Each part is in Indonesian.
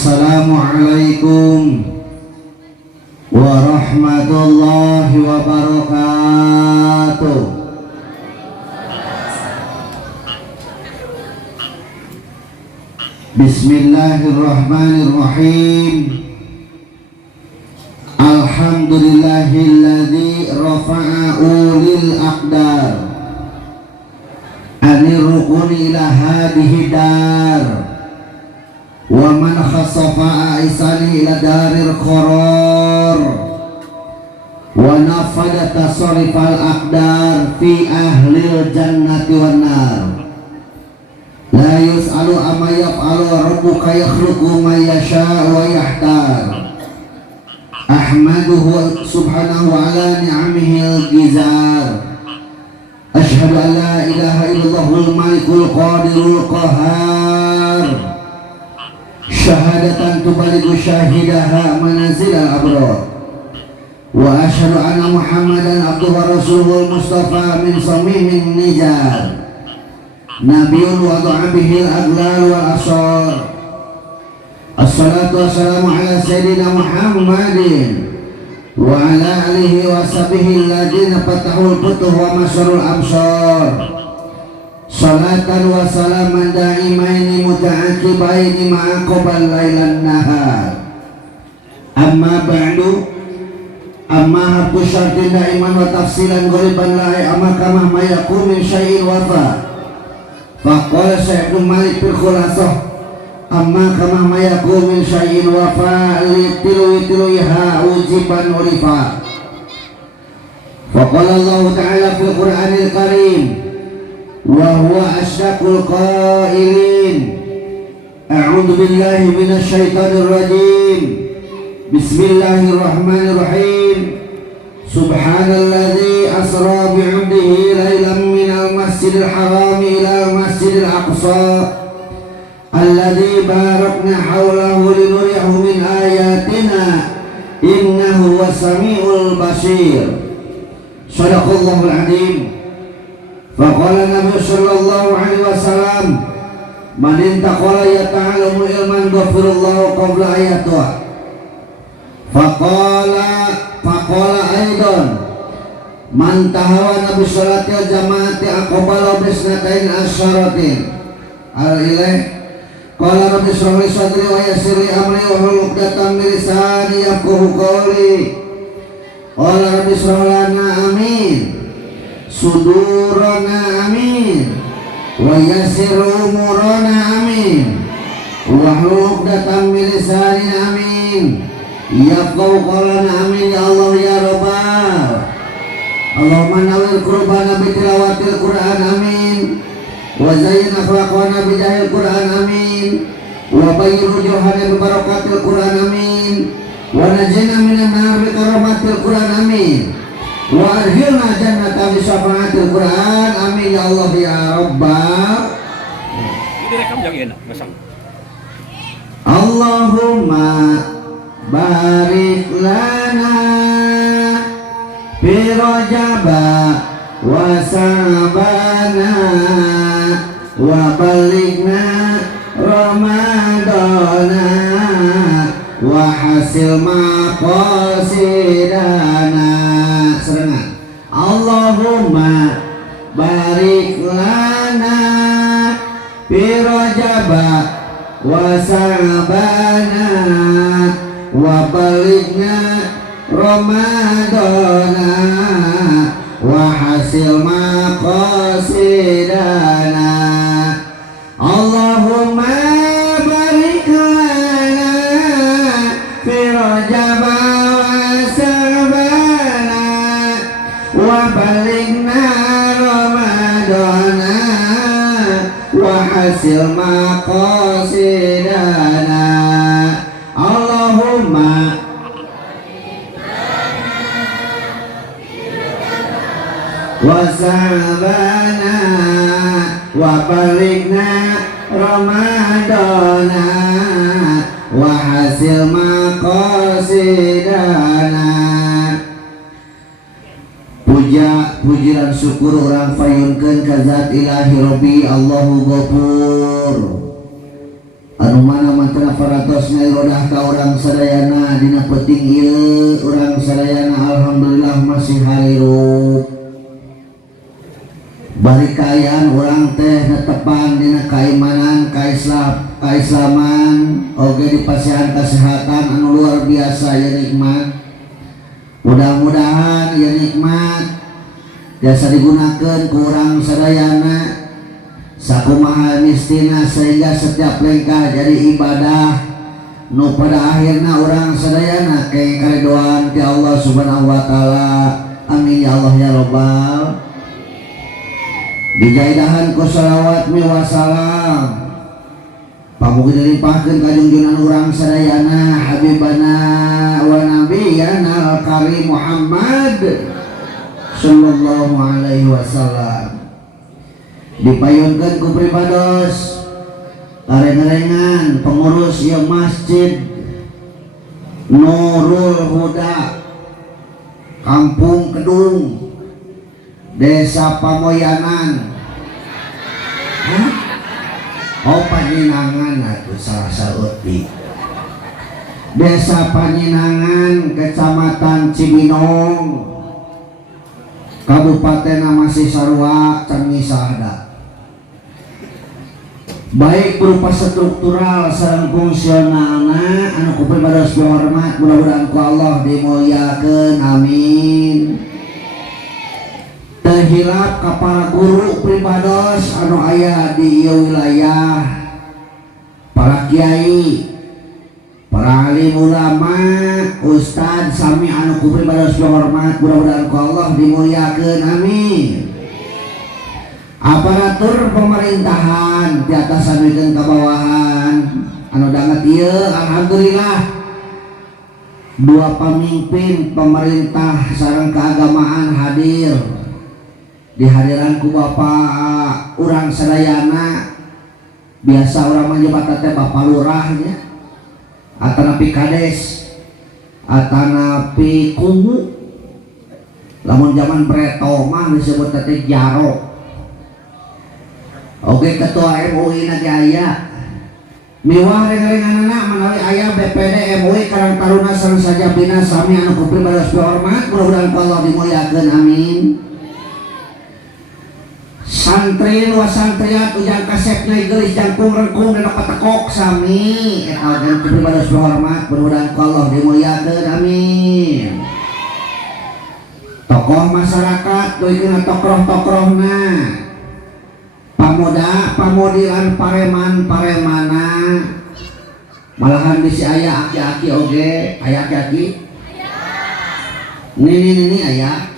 Assalamualaikum warahmatullahi wabarakatuh. Bismillahirrahmanirrahim. Alhamdulillahilladzi rafa'a ulil aqdar anir rukuni ila hadihi dar wa man khasafa aisani ila darir qarar wa nafada tasarifal aqdar fi ahlil jannati wan nar la yus'alu amma yaf'alu rabbuka yakhluqu ma yasha wa yahtar ahmaduhu subhanahu wa ala ni'amihil gizar ashhadu an la ilaha illallahul malikul qadirul qahar syahadatan tubaligu syahidaha manazilal abrar wa asyhadu anna muhammadan abduhu wa rasuluhul mustafa min samimin nijar nabiyun wa du'abihil aglal wal asar. Assalatu wassalamu ala sayyidina muhammadin wa ala alihi wa sahbihi alladhina fatahul futuh wa masyarul absar. Salatan wa salaman da'imaini muta'aqibaini ma'aqobal laylan nahar. Amma ba'du, amma habdu syartin da'iman wa tafsilan ghaliban la'i amma kamah mayakum min syai'in wafa. Faqala Syekh Malik fil khulasah amma kamah mayakum min syai'in wafa litilu-tiluiha ujiban urifa. Faqala Allah ta'ala fil Qur'anil Karim wa huwa asdaqul qailin a'udzu billahi minasy syaithanir rajim bismillahirrahmanirrahim subhanalladzi asra bi'abdihi lailan minal masjidil haram ila masjidil aqsa alladzi barakna haulahu linuriyahu min ayatina innahu was-sami'ul basir. Shadaqallahul adzim. Faqala Nabi sallallahu alaihi wasallam man intaqala yata'allamu ilman ghafirallahu qabla ayatuh. Faqala aidan man tahawa Nabi salatil jamaati aqbala bisnatain asyaratin al-ilaih qala rabbi shrah li sadri wa yassir li amri wa hlul 'uqdatam min lisani yafqahu qawli. Qala rabbi shrah lana amin sudurana amin wa yassir umurana amin wa hlul 'uqdatam min lisani amin yafqahu qawlana amin ya Allah ya Rabbal. Allahumma nawwir qulubana bi tilawatil Qur'an amin wa zayyin akhlaqana bi jahil Qur'an amin wa bayyin wujuhana bi barakatil Qur'an amin wa najina minan nar bi karamatil Qur'an amin wa arhilna jannata bi syafaatil Qur'an amin ya Allah ya Rabbal. Direkam yang enak pasang. Allahumma barik lana fi Rajaba wa Sa'bana wa balighna Ramadana wa hasil maqasidana. Serengan. Allahumma barik lana fi Rajaba wa Sa'bana wa balighna Ramadana wa hasil maqasidana. Allahumma barik lana fi Rajab wa Sa'bana wa balighna Ramadana wa hasil maqasidana. Allahumma wa Sa'bana wa balighna Ramadana wa hasil maqasidana. Puji dan syukur orang payunkeun ka zat ilahi Rabbi Allahu Ghafur anu mana mantena paratos ngairodah ka urang sadayana dina peuting ieu urang sadayana alhamdulillah masih harirup bari kaayaan urang teh netepan dina kaimanan kaislaman oge dipasihan kesehatan anu luar biasa ya nikmat. Mudah-mudahan ya nikmat biasa digunakan ku urang sadayana sakumaha mistina sehingga setiap lengkah jadi ibadah nu pada akhirna urang sadayana kaya karidhoan ti Allah subhanahu wa ta'ala. Amin ya Allah ya robbal. Dijaidahan ku salawat mi wassalam pamugi dilimpahkeun ka junjungan urang sadayana habibana wa nabiyana al-karim Muhammad sallallahu alaihi wasallam. Dipayunkeun ku pribados kareng-karengan pengurus ieu masjid Nurul Huda Kampung Kedung Desa Pamoyanan. Oh Paninangan atuh salah sauti. Desa Paninangan Kecamatan Cibinong Kabupaten masih Sarua can misahda. Baik berupa struktural sareng fungsionalna anu ku pribados hormat mudah-mudahan ku Allah dimuliakeun amin. Teu hilap ka para guru pribados anu aya di ieu wilayah, para kiai, para alim ulama, ustad sami anu ku pribados hormat mudah-mudahan ku Allah dimuliakeun amin. Aparatur pemerintahan di atas samikeun ka bawahan anu danget ieu alhamdulillah dua pemimpin pemerintah sareng keagamaan hadir di hadiran ku Bapak urang sadayana biasa urang menyebut teh Bapak Lurahnya atanapi kades atanapi kumu lamun zaman preto mah disebut teh jaro. Oke ketua MUI nanti aya miwah rengarenganana menawi aya BPD MUI Karang Taruna sareng sajabina sami anu ku pribados hormat mudah-mudahan Allah dimuliakeun amin. Santri wa santriat ujang kasepna geulis jangkung rengkung dan patekok sami eta anu ku pribados hormat mudah-mudahan Allah dimuliakeun amin. Tokoh masyarakat duikeun tokoh-tokohna pamoda pamodilan pareman-paremana malahan bisi aya aki-aki oge aya aki-aki nini aya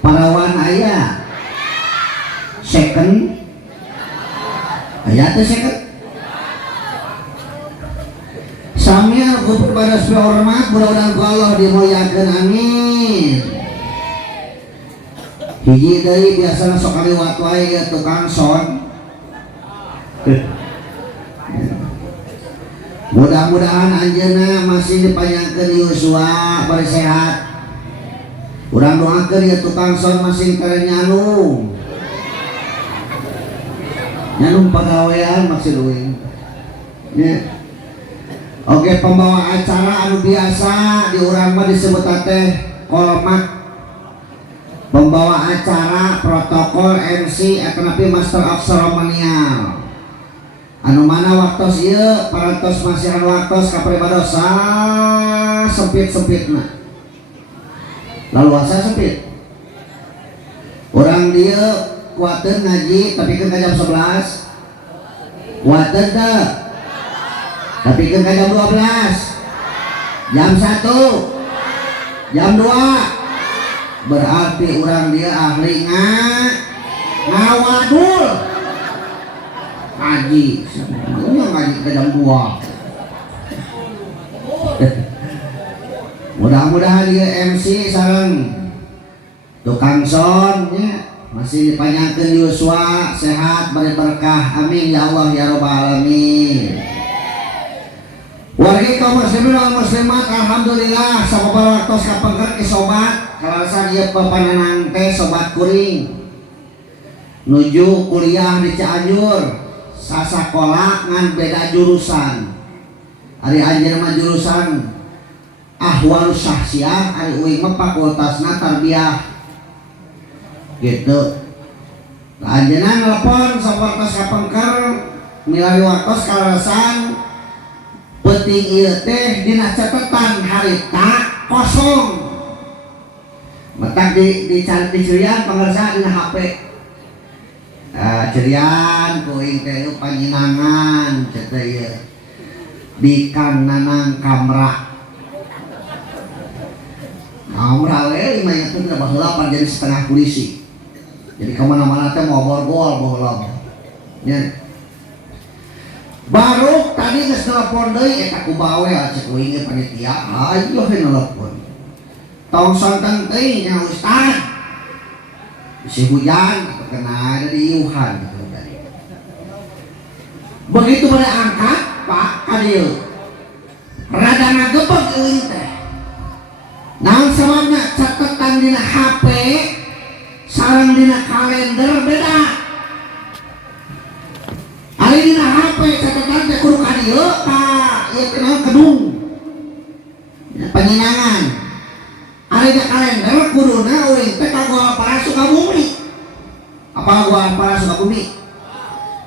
parawan aya second aya teh second sami aku pribados hormat mudah-mudahan ku Allah dimuliakeun amin. Hiji deui biasana sok kaliwat wae ya tukang son. Mudah-mudahan anjeunna masih dipanjangkeun yuswa bari sehat. Urang doakeun ya tukang son masih kere nyalung. Nyalung pagawean maksud euy. Nya. Oke pembawa acara anu biasa di urang mah disebut teh kolmak. Pembawa acara protokol MC atanapi master of ceremonial anu mana waktos ieu parantos masihan waktos ka pribados sempit-sempitna laluasa sempit urang dieu kuateun ngaji tapi keun ka jam 11 kuateun teu tapi keun ka jam 12 jam 1 jam 2 berarti orang dia ahli ngawadul ngaji semuanya ngaji ke jam 2 mudah-mudahan dia MC sareng tukang sonnya masih dipanjangkeun yuswa sehat bari berkah amin ya Allah ya rabbal alamin. Wargi kaum muslimin wal muslimat alhamdulillah sababaraha waktos kapengker sobat kalasan ieu papananang teh sobat kuring nuju kuliah di Cianjur sasakola ngan beda jurusan. Ari anjeun mah jurusan ahwal syahsiah, ari uing mah fakultasna tarbiyah. Gitu. Nah, anjeunna nelpon sawartos kapengker milari wartos kalasan penting ieu teh dina catatan harita kosong. Matak di cerian pengersa dina HP. Cerian kuing teh panjenengan cenah ieu di Kang Nanang Kamra. Kamra we mah itu tidak baheula jadi setengah polisi. Jadi kemana-mana teh mau borgol baheula. Ya. Baru tadi geus nelpon deui eta ku bawe cek uing panitia. Ayo he nelpon. Tong sonten teuing nya Ustaz. Si hujan kena ada di Yuhan gitu tadi. Begitu pada angkat Pak Adil rada ngagebeg euy teh. Naon sababna catatan dina HP sareng dina kalender beda. Ari dina HP catatan teh kudu ka dieu ka ieu teh naon kedung. Penyenangan. Ari di kalender kuduna euy teh ka Goalpara Sukabumi. Apa Goalpara Sukabumi?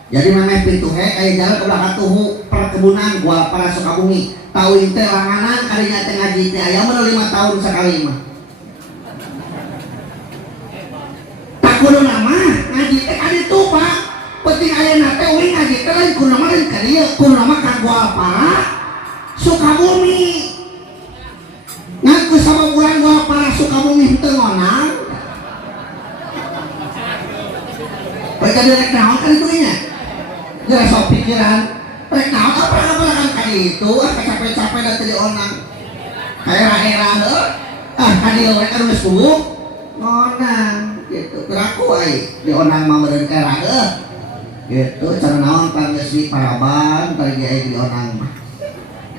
Jadi memang pintu aya jalan ke belakang tuhu perkebunan Goalpara Sukabumi. Tahu teh langanan kadinya teh ngaji teh aya mah 5 tahun sakali mah. Tak kudu nama ngaji teh ka ditu Pak. Penting ayeuna teh uing ngaji teh lain kudu nama lain ka dieu, kudu nama ka Goalpara Sukabumi. Ngaku sama bulan Goalpara Sukabumi henteu ngonang. Baik direk naon kan itu nya. Geus sok pikiran rek naon apa kan kali itu capek-capek da teu onang. Era-era heuh. Ka dieu we anu geus puguh ngonang gitu. Kiraku ai di onang mah meureun era heuh. Gitu cara naon pan geus di Paraban tadi aya di onang mah.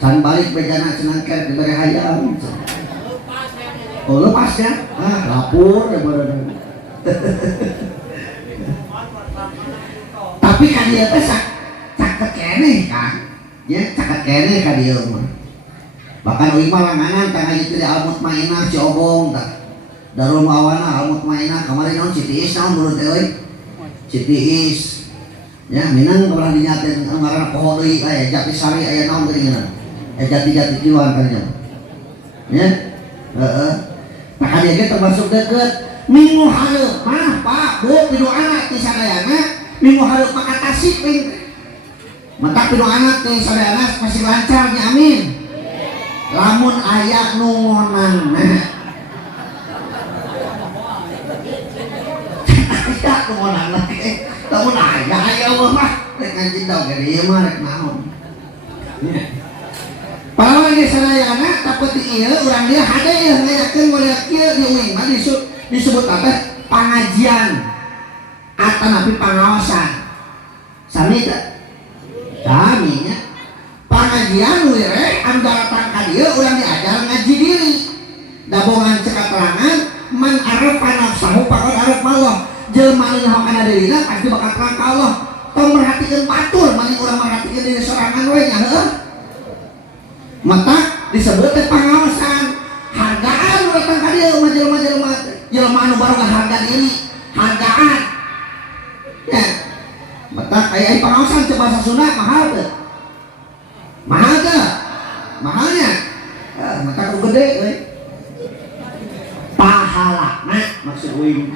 Can balik bejana cenah keur dibere hayam. Oh lepas ya? Lapor ya badan. Tapi kan dia teh caket keneh kan? Ya caket keneh ka dieu mah. Bahkan uing mah langanan tangga itu di Almut Mainah Ciobong tah. Darul Mawana Almut Mainah kemarin naon Citiis naon dulu teh euy. Citiis. Ya minang pernah dinyaten ngaranna poho deui aya Jatisari aya naon geuningan. Jati-jati kiluan kan nya. Ya. Heeh. Nah dia ge termasuk deket minggu hareup mah Pak Bu pidu anak ti sadayana minggu hareup mah ka Tasik ping mata pidu anak ti sadayana masih lancar nya amin. Lamun aya nu ngonangna aya nu ngonangna lamun aya mah rek ngaji daw ge ieu mah rek naon. Pahlawan di sadayana tapi ieu urang dia hade ya ngayakeun ngoliat kieu di uing mah disebut apa pangajian atanapi pangaosan. Sami teh? Sami nya. Pangajian we anu datang ka dieu urang diajar ngaji diri. Da boongan cek katerangan man arafa nafsahu faqad arafa Allah. Jelema anu nyaho kana dirina pasti bakal terang ka Allah. Tong merhatikeun batur mani urang merhatikeun diri sorangan we nya heuh. Mata disebut teh pangaosan hargaan datang ka dieu jelema-jelema anu baru harga diri hargaan ya mata aya pangaosan coba bahasa Sunda mahal teh mahalnya mata ku gede euy pahalana maksud uing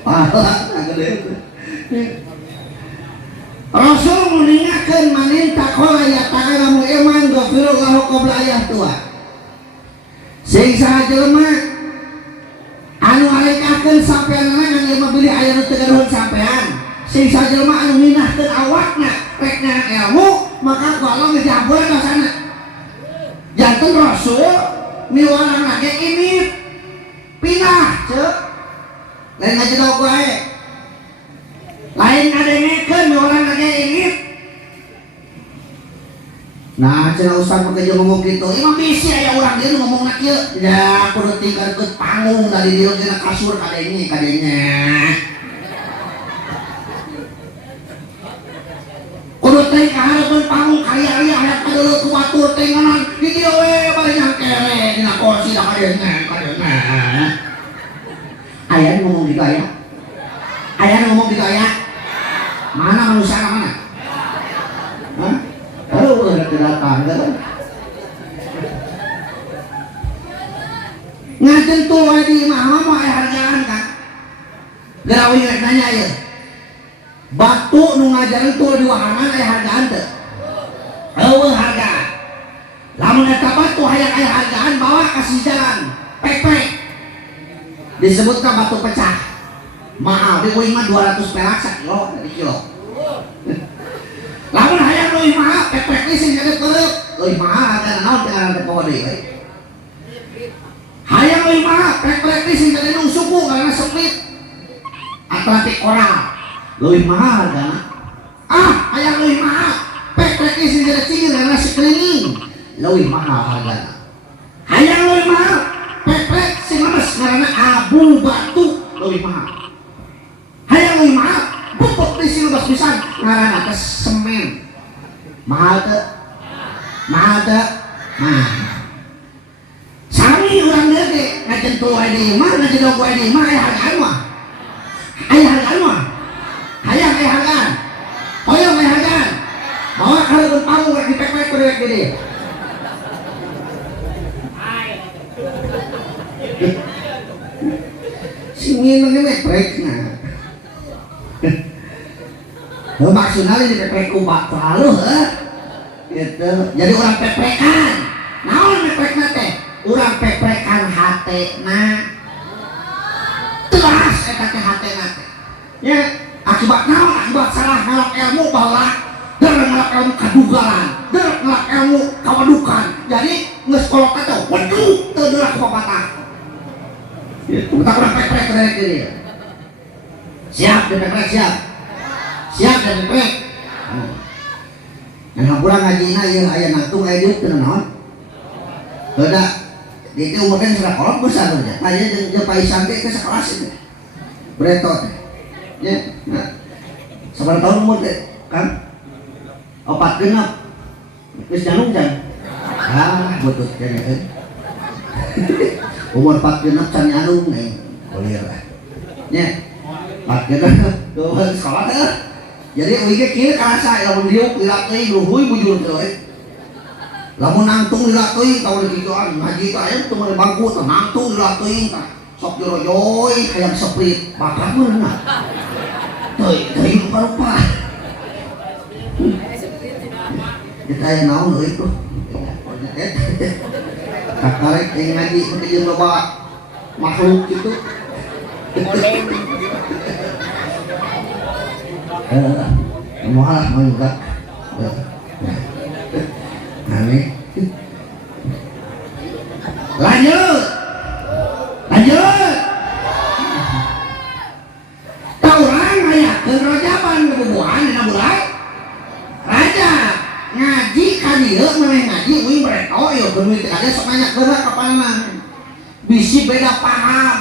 pahalana gede Rasul mengingatkan manin takola ya ta'ala mu'iman gafirullahu qabla ayah tua sing saha jelema anu alekakeun sampean ngan ieu mah beli aya nu teu gaduhan sampean sing saha jelema anu minahkeun awakna rek nyahan ilmu maka ku Allah ngejabur dosana. Janten Rasul miwarang lagi ini pindah ceuk lain ngaji tau gue lain ngadengekeun miwarang lagi ini. Nah, cenah ustaz pakai ngomong gitu, emang bisi aya urang dia ngomong nak kieu. Ya, kudu tinggalkeun panggung dari dieu dina kasur kadenge. tenganan di dieu we bari nyangkere dina kursi da kadeungan. Aya ngomong gitu aya. Aya ngomong gitu aya. Mana manusia mana? Hah? Udah datang kan? Ngajen tuh di imah mah aya hargaan kan? Garawi rek nanya ya. Batu nu ngajarin tuh di wahangan aya hargaan teu? Eueuh harga. Lamun eta batu hayang aya hargaan bawa kasih jalan. Pek-pek. Disebutkan batu pecah. Mahal, di uing mah 200 perak sakilo dari kilo. Lamun hayang leuwih mahal, pek-pek ini sing jadi keuleuh. Leuwih mahal harga naon teh ngaran poho deui we. Hayang leuwih mahal, pek-pek ini sing jadi nu suku karena sempit. Atlantik koral. Leuwih mahal hargana. Hayang leuwih mahal, pek-pek ini sing jadi cingir karena sekeliling. Leuwih mahal hargana. Hayang leuwih mahal, pek-pek sing lemes ngaranna abu batu leuwih mahal. Hayang leuwih mahal, pupuk di sini lemes pisan ngaranna teh semen. Mahal teu? Mahal teu? Sami urang deui ge ngajentul wae di imah, ngajedog wae di imah aya hargaan mah. Aya hargaan mah. Hayang aya hargaan. Hoyong aya hargaan. Bawa kareun panggung rek dipek-pek ku dewek gede. Si minum ini meprekna. Maksudnya ini pepek ubak terlalu gitu. Jadi orang peprekan. Naon meprekna teh? Orang peprekan hatena. Telas eta teh hatena teh. Ya, akibat naon? Akibat salah ngalap ilmu baheula. Deureuk ngalap ilmu kadugalan, deureuk ngalap ilmu kawadukan. Jadi geus kolot teh waduh teu deurak papatah. Kita kurang pek-pek dari diri. Siap dan pek siap. Siap dan pek. Yang kurang ngajina yang aya nangtung aya diuk teu naon. Beda. Di teh umurna sekolot besar aja. Aya jeung paisan teh sekelas itu. Bretot. Ya. Nah. Sabar tahun umur teh, Kang? 46. Geus janung can. Butut kene. Umur 46 can nyarung nih boleh lah nya 46 tuh sekolah teh jadi uing kieu karasa lamun diuk ilak teuing luhuy bujur teh lamun nangtung ilak teuing tahu dikituan ngaji teh aya teu meureun bangku teh nangtung ilak teuing tah sok jorojoy hayang seprit bakat meunna teuing rupa-rupa kita aya naon euy tuh kakarek yang ngaji mungkin loba makhluk gitu muhalah mau juga aneh lanjut taurang aya kerojaban kebubuhan dina bulan raja ngaji ka dieu maneh ngaji uing bereto ieu beunit ada sok nanya geura ka panenang bisi beda paham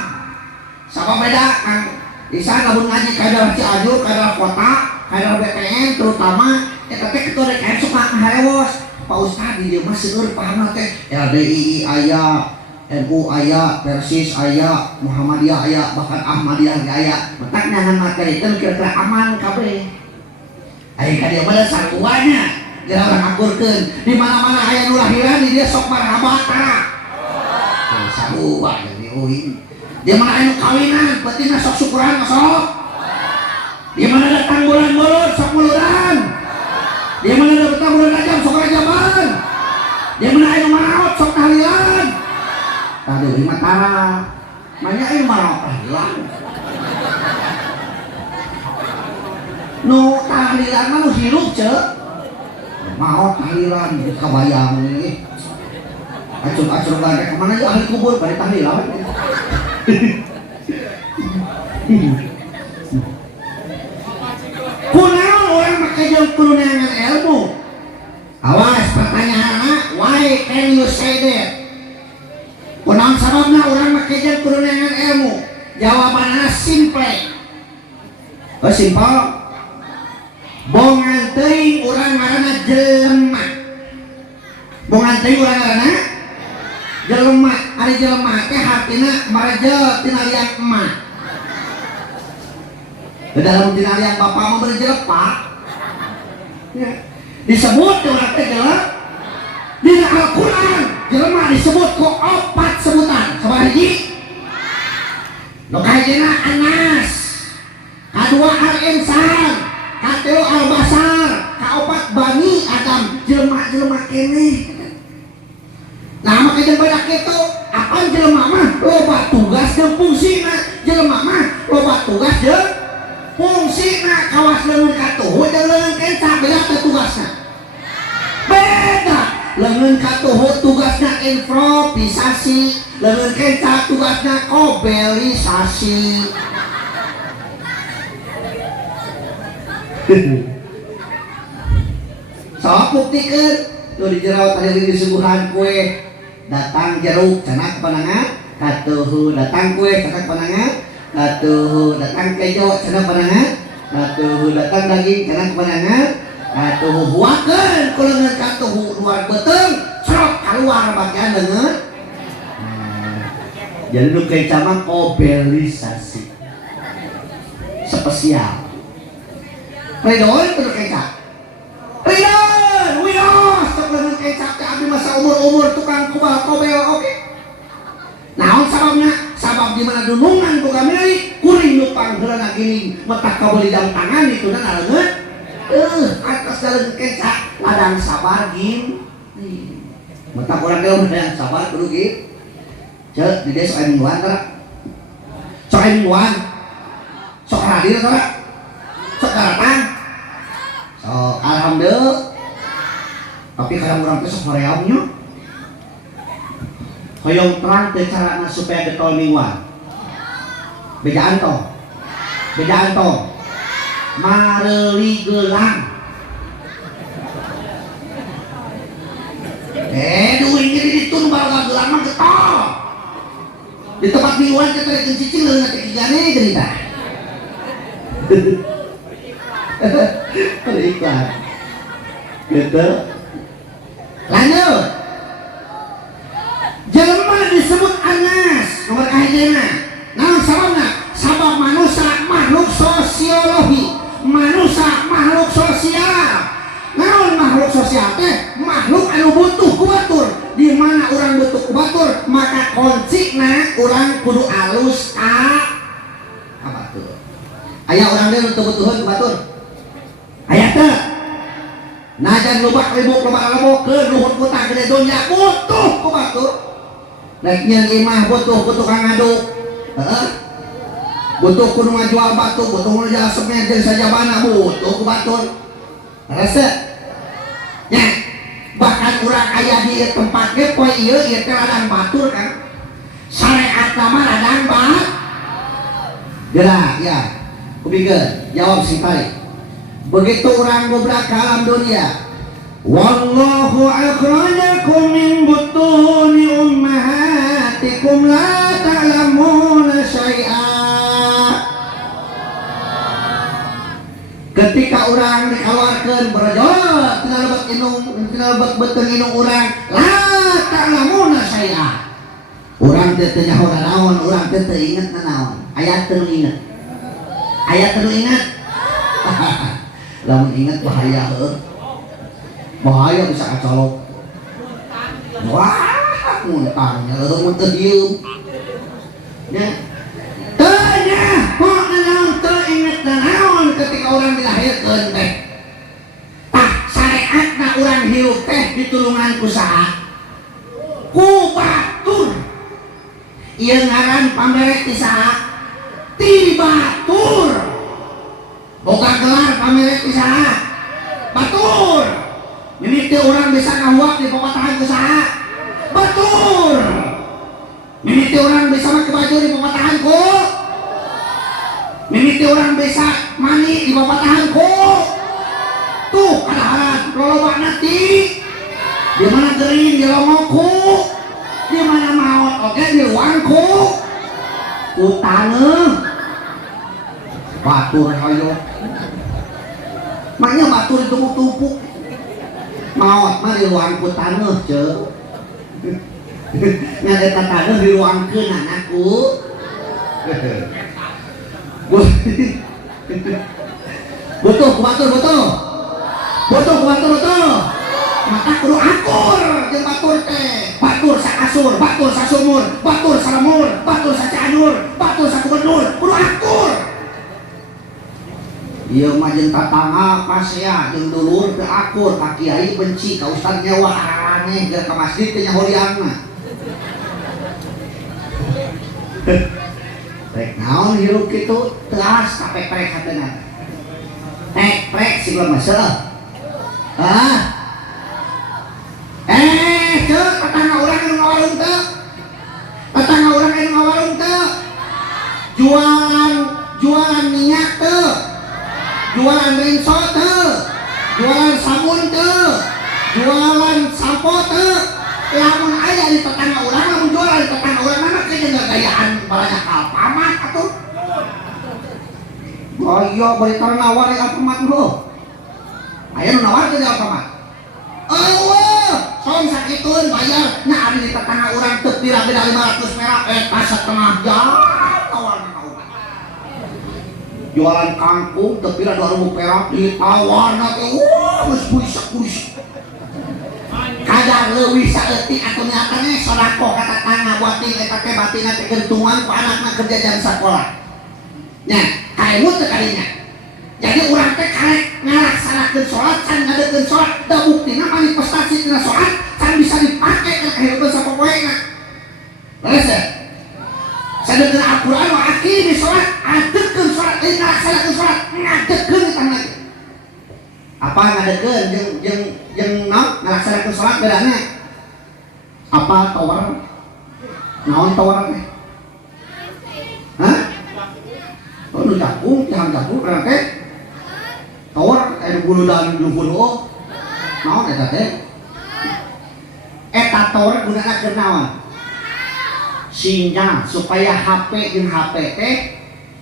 sama beda kan di sana lamun ngaji ka daerah Cianjur ka daerah kota ka daerah BPN terutama eta teh ketua DKM suka ngaharewos Pak Ustad di dieu mah seueur pahamna teh LDII aya NU aya Persis aya Muhammadiyah aya bahkan Ahmadiyah aya mentak nyangan materikeun kira-kira aman kabeh aya ka dieu mah sarkuanya dia orang akurkeun di mana-mana aya nu lahiran di dia sok marhabat tah. Saruba jadi uing. Di mana aya nu kawinan pentingna sok syukuran sok. Di mana datang bulan mulut sok muluran. Di mana datang bulan rajab sok rajaban. Di mana aya nu maraot sok tahlilan. Tah deui mah tara. Manya aya maraot tahlilan. Nu tahlilan mah nu hirup ceuk. Mau tahlilan kabayang nih acur-acur gak kemana aja ahli kubur pada tahlilan kunaon orang make jeung kunaongan ilmu awas pertanyaanna why can you say that kunaon sababna orang make jeung kunaongan ilmu jawabanna simple simple bongan teuing urang ngaranna jelema mau ngantri urang-urangna jelema ari jelema teh hartina mareje tina liang emak di dalam tina liang bapak mah berjelepak ya. Disebut urang teh jelema di Al-Quran jelema disebut ku 4 sebutan sabaraha nu kahijina Anas, kadua Al-Insan, katilu Al-Basar, kaopat Bani Adam, jelema-jelema keneh. Nah maka jeung badak kitu, apaan jelema mah loba tugas jeung fungsina, jelema mah loba tugas jeung fungsina, kawas leungeun katuhu jeung leungeun kenca beda teh tugasna. Beda. Leungeun katuhu tugasna improvisasi, leungeun kenca tugasna kobelisasi. Sok buktikeun tuh di jero tadi disuguhan kue datang jeruk cenah panangan katuhu datang kue cenah panangan katuhu datang kejo cenah panangan katuhu datang daging cenah panangan katuhu huakeun ku leungeun katuhu luar beuteung sok kaluar bagian leungeun. Jadi nu keca mah kobelisasi spesial. Ridon kudu keca. Ridon, wios sok leungeun keca teh abdi masa umur-umur tukang kubal kobel oke. Naon sababna? Sabab di mana dunungan boga milik kuring nu pangheulana gini metak ka belidang tangan itu na leungeun. Atas dalam keca ladang sabar gin. Metak urang teh ladang sabar kudu gin. Cek di desa mingguan tara. Sok mingguan. Sok hadir tara. Sok datang. Sok alhamdulillah. Tapi kadang urang teh sok hoream nya. Hoyong terang teh carana supaya getol mingguan. Bejaan tong. Bejaan tong. Mareli gelang. Duit ini ditun bawa gelang mah getol. Di tempat mingguan kita reken cicing leungeun teh kigane gerita. Iklan. Gitu. Lanjut. Jelema disebut Anas nomor kahijina. Naon sababna? Sabab manusia makhluk sosiologi. Manusia makhluk sosial. Naon makhluk sosial teh? Makhluk anu butuh ku batur. Di mana orang butuh ku batur, maka kuncina orang kudu alus ka batur. Aya urang teh nu butuhkeun ku batur. Aya teh. Najan lobak ribuk loba lebokeun luhur kutah gede donya butuh ku batur. Rek nyeun imah butuh ku tukang ngaduk. Heeh. Butuh kudu ngajual batu, butuh kudu jalan semen jeung sajabana butuh ku batur. Rasa nya bahkan urang aya di tempat ge poe ieu teh ladang batur kan. Syariat mah ladang bat. Gerak ya. Kupikeun jawab sing tadi. Begitu urang goblok ka alam dunia. Wallahu akhrajakum min butuni ummahatikum la ta'lamuna syai'a. Ketika orang dikeluarkan berjolak tina lebat inung tina lebat beuteung inung urang la ta'lamuna syai'a. Urang teh teu nyaho naon, urang teh teu inget naon. Aya teu inget. Aya teu inget. Lamun inget bahaya heuh. Bahaya bisa kacolok. Wah, muntangnya heuh mun teu dieum. Nya. Tanya, kok naon teu inget naon ketika orang dilahirkeun teh. Tah syariatna urang hirup teh ditulungan ku saha? Ku batur. Ieu ngaran pamere ti saha? Ti batur. Boga gelar pamere ti saha? Batur. Mimiti urang bisa ngahuap di pepatahan ku saha? Batur. Mimiti orang bisa make baju di pepatahan ku. Mimiti orang bisa mani di pepatahan ku. Tuh kadaharan loloba nanti. Di mana gering di longoku. Di mana maot oke di luangku. Ku taneuh. Batur hayo. Maknya batur ditumpuk-tumpuk. maot mah di ruang ku taneuh ceu ngadeta taneuh di ruang keun anakku butuh maka kudu akur jeung batur teh batur sakasur batur sasumur batur salamur batur sacianur batur sagubernur kudu akur ieu mah jeung tatangga pasea jeung dulur teu akur ka kiai benci ka ustad nyewa aneh ge ka masjid teh nyaholiangna rek naon hirup kitu teu as kapek-pek hateuna prek si belum masuk cek tetangga orang yang ngawarung teu jualan minyak teu jualan rinso teu jualan sabun teu jualan sampo teu lamun aya di tetangga orang lamun jualan di tetangga orang mana kayaknya gayaan balanya Alfamart atuh ayo balik nawar di Alfamart lo ayo nawar ke di Alfamart song sakitun bayar nya ada di tetangga orang teu pira-pira 500 perak ka setengah jam tawarna ka urang jualan kangkung teu pira 2000 perak ditawarna teh geus buisak kadang leuwih saeutik atuh nya teh sodako ka tetangga buat ting eta teh batina teh gentungan ku anakna kerja jam sakola nya kaemu teu kadinya jadi urang teh karek ngalaksanakeun salat can ngadekeun salat da buktina manifestasi tina salat can bisa dipake ke kehidupan sapopoena beres ya sadekeun Al-Qur'an wa aqimi salat adekeun salat teh ngalaksanakeun salat ngadekeun eta lagi apa ngadekeun jeung ngalaksanakeun salat bedana apa tawar naon tawar teh hah oh nu jakung jangan jakung kana teh tawar aya bulu dan luhur naon eta teh eta tawar gunana keur naon sinyal supaya HP jeung HP teh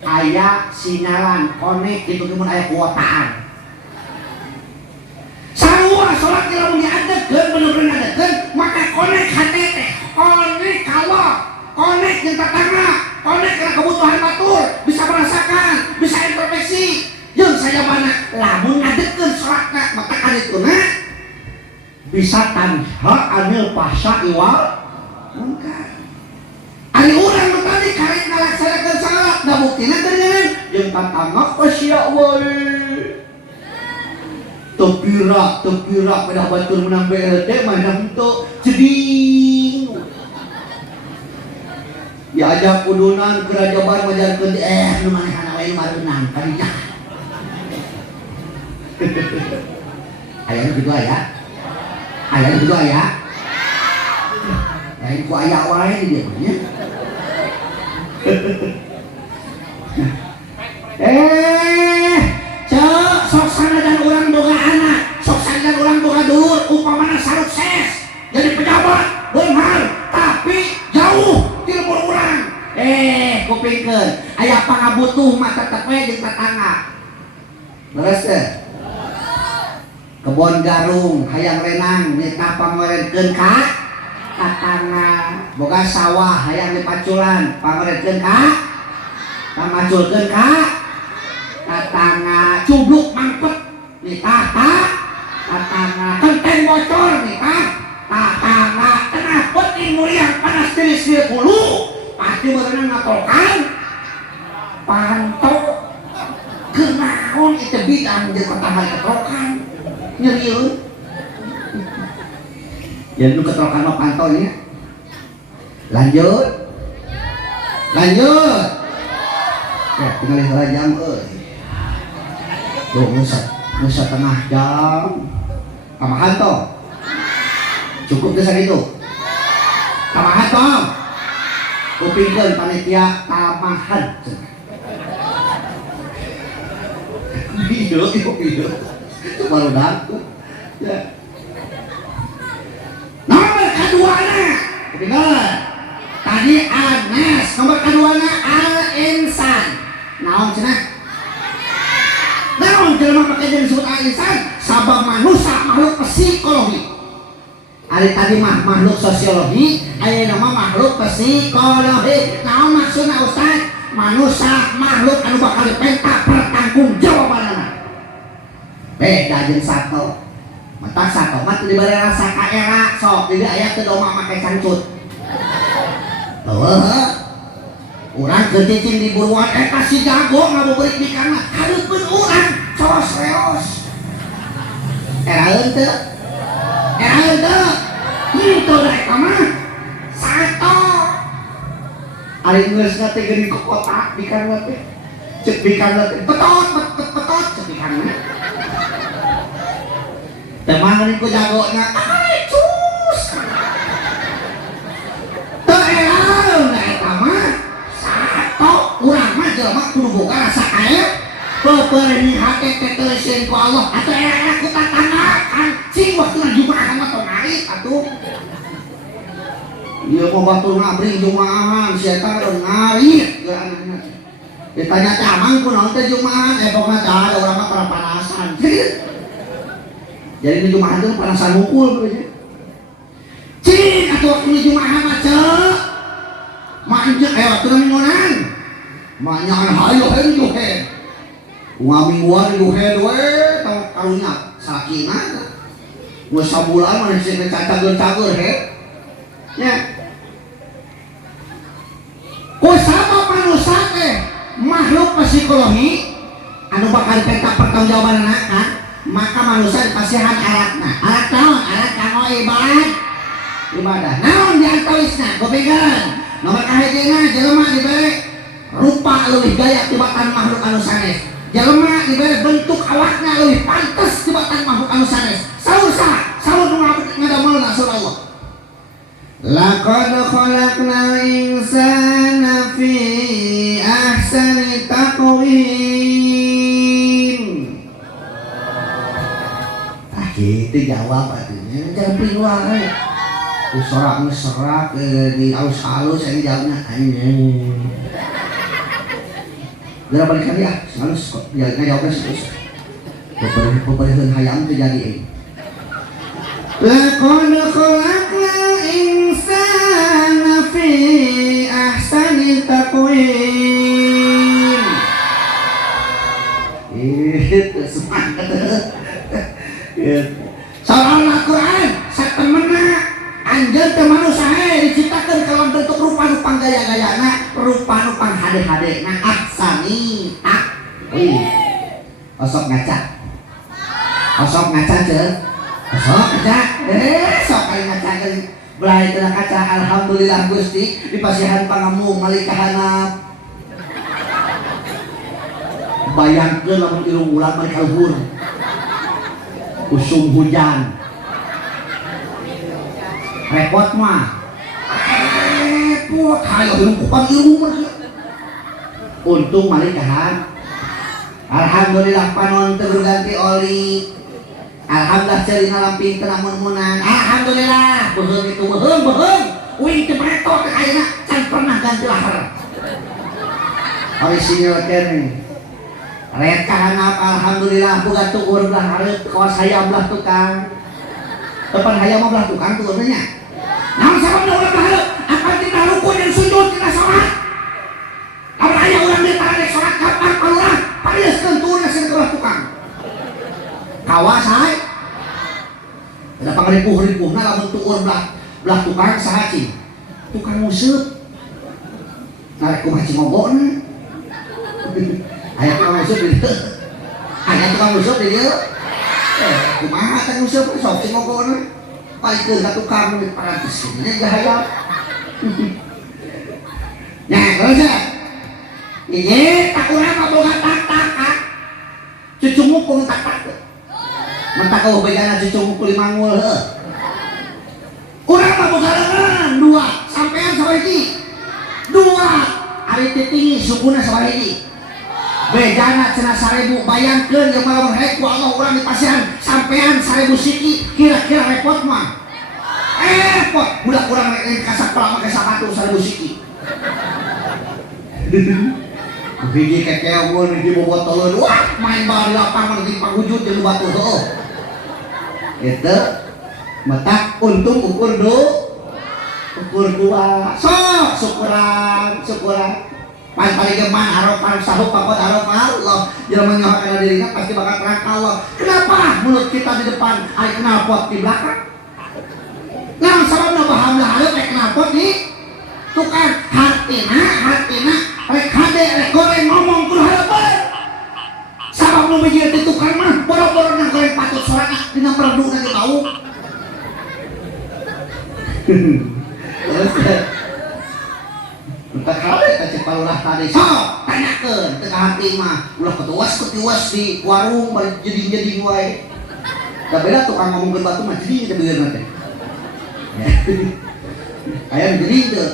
aya sinyalan konek kitu mun aya kuotaan sarua salat lamun diadekeun bener-bener ngadekeun maka konek HP teh konek kawa konek jeung tetangga konek kana kebutuhan batur bisa merasakan bisa introspeksi jeung saya mana lamun ngadekeun salatna maka kadituna bisa tanha anil fahsya wal munkar ari urang nu tadi karek ngalaksanakeun salat da buktina geuningan jeung tatangga pasya wae tepira pada batur menang BLT mana henteu jeding diajak kudunan kerajaban majarkeun nu manehna lain mareunang kadinya ayahnya gitu ya lain ku aya wae di dia nya cek sok sanajan urang boga anak sok sanajan urang boga dulur umpamana sukses jadi pejabat beunghar tapi jauh ti lembur urang kupingkeun aya pangabutuh mah tetep we jeung tetangga beres teh kebon garung hayang renang nitah pamerenkeun ka tatangga boga sawah hayang dipaculan pamerenkeun ka pamaculkeun ka tatangga cubluk mangpet nitah ta tatangga kenteng bocor nitah tatangga cenah peuting muliang panas tiris 10 pasti berenang ngatokan pantok kenaon itu bidang jeung tetangga ketrokan nyeriun ya nu ketrokan mah pantonya lanjut ya tinggal setengah jam tuh nusa tengah jam kamahan toh cukup desa gitu kamahan toh kupingkeun panitia tamahan iya itu baru datang ya nomor keduanya ketinggalan tadi Anes nomor keduanya Al-Insan naon cenah naon jelema make disebut insan sabab manusia makhluk psikologi. Ari tadi mah makhluk sosiologi, aya nama makhluk psikologi. Naon maksudna Ustaz? Manusia makhluk anu bakal dipentak pertanggung jawabanana. Beda jeung sato. Mata sato mah teu dibere rasa kaera sok jadi aya teu doma make cangcut. Heueuh. Urang keur cicing di buruan kasih jago ngabuburit mikarna. Hareupeun urang coos reos. Eraeun teu? Eraeun teu? Henteu da eta mah. Sato. Ari geus teh geuning ke kota mikarna teh. Cek mikarna teh petot cek mikarna. Teh mangeuning ku jagona. Ai cus. Teu eraeun da eta mah. Urang mah jelema kudu boga rasa kae peperni hate teteuseun ku Allah atuh era ku tatangga anjing waktuna jumaah mah tong ngarit atuh ieu mah batur ngabring jumaahan si eta keur ngarit geranana ditanya teh amang kunaon teh jumaahan pokona teh ada urang mah panasan jadi di jumaahan teh panasan hungkul cing atuh waktu jumaahan mah ceuk manjeuk waktu mingguan manyangan hayo juhe mingguan juhe we karunya sakinah geus sabulan mah sing cacageun-cageun he nya ku sabab manusia teh makhluk psikologi anu bakal dipentak pertanggungjawabanna kan maka manusia dipasihan alatna alat naon alat kanggo ibadah naon diantawisna gopegan nomor kahijina jelema dibere rupa leuwih gaya tibatan makhluk anu sanes. Jelema dibere bentuk awakna leuwih pantes tibatan makhluk anu sanes. Saur nu ngadamelna surah Allah. Laqad khalaqnal insana fi ahsani taqwim. Ah kitu jawab atuh. Jangan pilu wae. Usorak serak di alus-alus yang jawabnya anjing. Udah balik lagi ah, halus kok ya ngajawabnya terus. Pemberian hayam terjadi. Laqad khalaqnal insana fi ahsani taqwim. Itu semangat. Soal Al-Quran satemena anjeun teh manusia diciptakeun dalam bentuk rupa-rupa gaya-gayana, rupa-rupa hade-hadena aksani wih. Osok ngaca ceuk. Osok ngaca. Sok kali ngaca geus belai teu kaca alhamdulillah Gusti dipasihan pangamu malikahanap. Bayangkeun lamun irung ulang malik alhur. Usum hujan. Repot mah repot hayo hirungkupan ilmu mah untung malikahan alhamdulillah panon teu berganti oli alhamdulillah ceurina lamping teu namun-munan alhamdulillah beheung itu beheung uing teu preto teh ayeuna can pernah ganti lahar orisinil keneh ret kahanap alhamdulillah boga tuur belah hareup kawas hayam belah tukang depan hayam belah tukang tuurnya namun sababna urang bahaleup apa tina rukun dan sujud tina salat lamun aya urang di tarek salat kapan palurah parieskeun tuurna sieun ka tukang kawas hae ada pangripuh-ripuhna lamun tuur belah tukang saha cing tukang museup narek kumaha cingogona aya tukang museup di dieu aya tukang museup di dieu kumaha teh museup sok cingogona palikeun ka tukang nu parantos ini gahaya. Nah, terus ya. Ieu tak urang mah boga tak-tak. Cucu mukul tak-tak. Mentak eueuh begana cucu mukul mangul heuh. Urang mah boga leungeun 2, sampean sabaraha 2. Ari titingi sukuna sabaraha bejana cenah 1000 bayangkeun jeung malamun rek ku Allah urang dipasihan sampean 1000 siki kira-kira repot mah repot budak urang rek kasak pelama ke sapatu 1000 siki Hiji kekeomun, hiji bobotoleun, wah main bal di lapangan di pagujud jeung batu heuh. Itu metak untung ukur dua. Sok syukuran. Paling geman harap paling sahuk pakot harap Allah. Jangan menyohkan dirinya pasti bakal terangka Allah. Kenapa mulut kita di depan, hari knalpot di belakang? Nah, sababna bahamlah harap knalpot di tukang hartina rek hade rek goreng ngomong kudu harapan. Sabab nu bijil di tukang mah boro-boro nang goreng patut sorangan dina merdu nanti bau. Terus entar kali cek palulah tadi. So, tanyakeun teu hati mah ulah ketiwas di warung bari jeding-jeding wae. Da beda tukang ngomongkeun batu mah jeding teh beungeun teh. Aya jeding teu.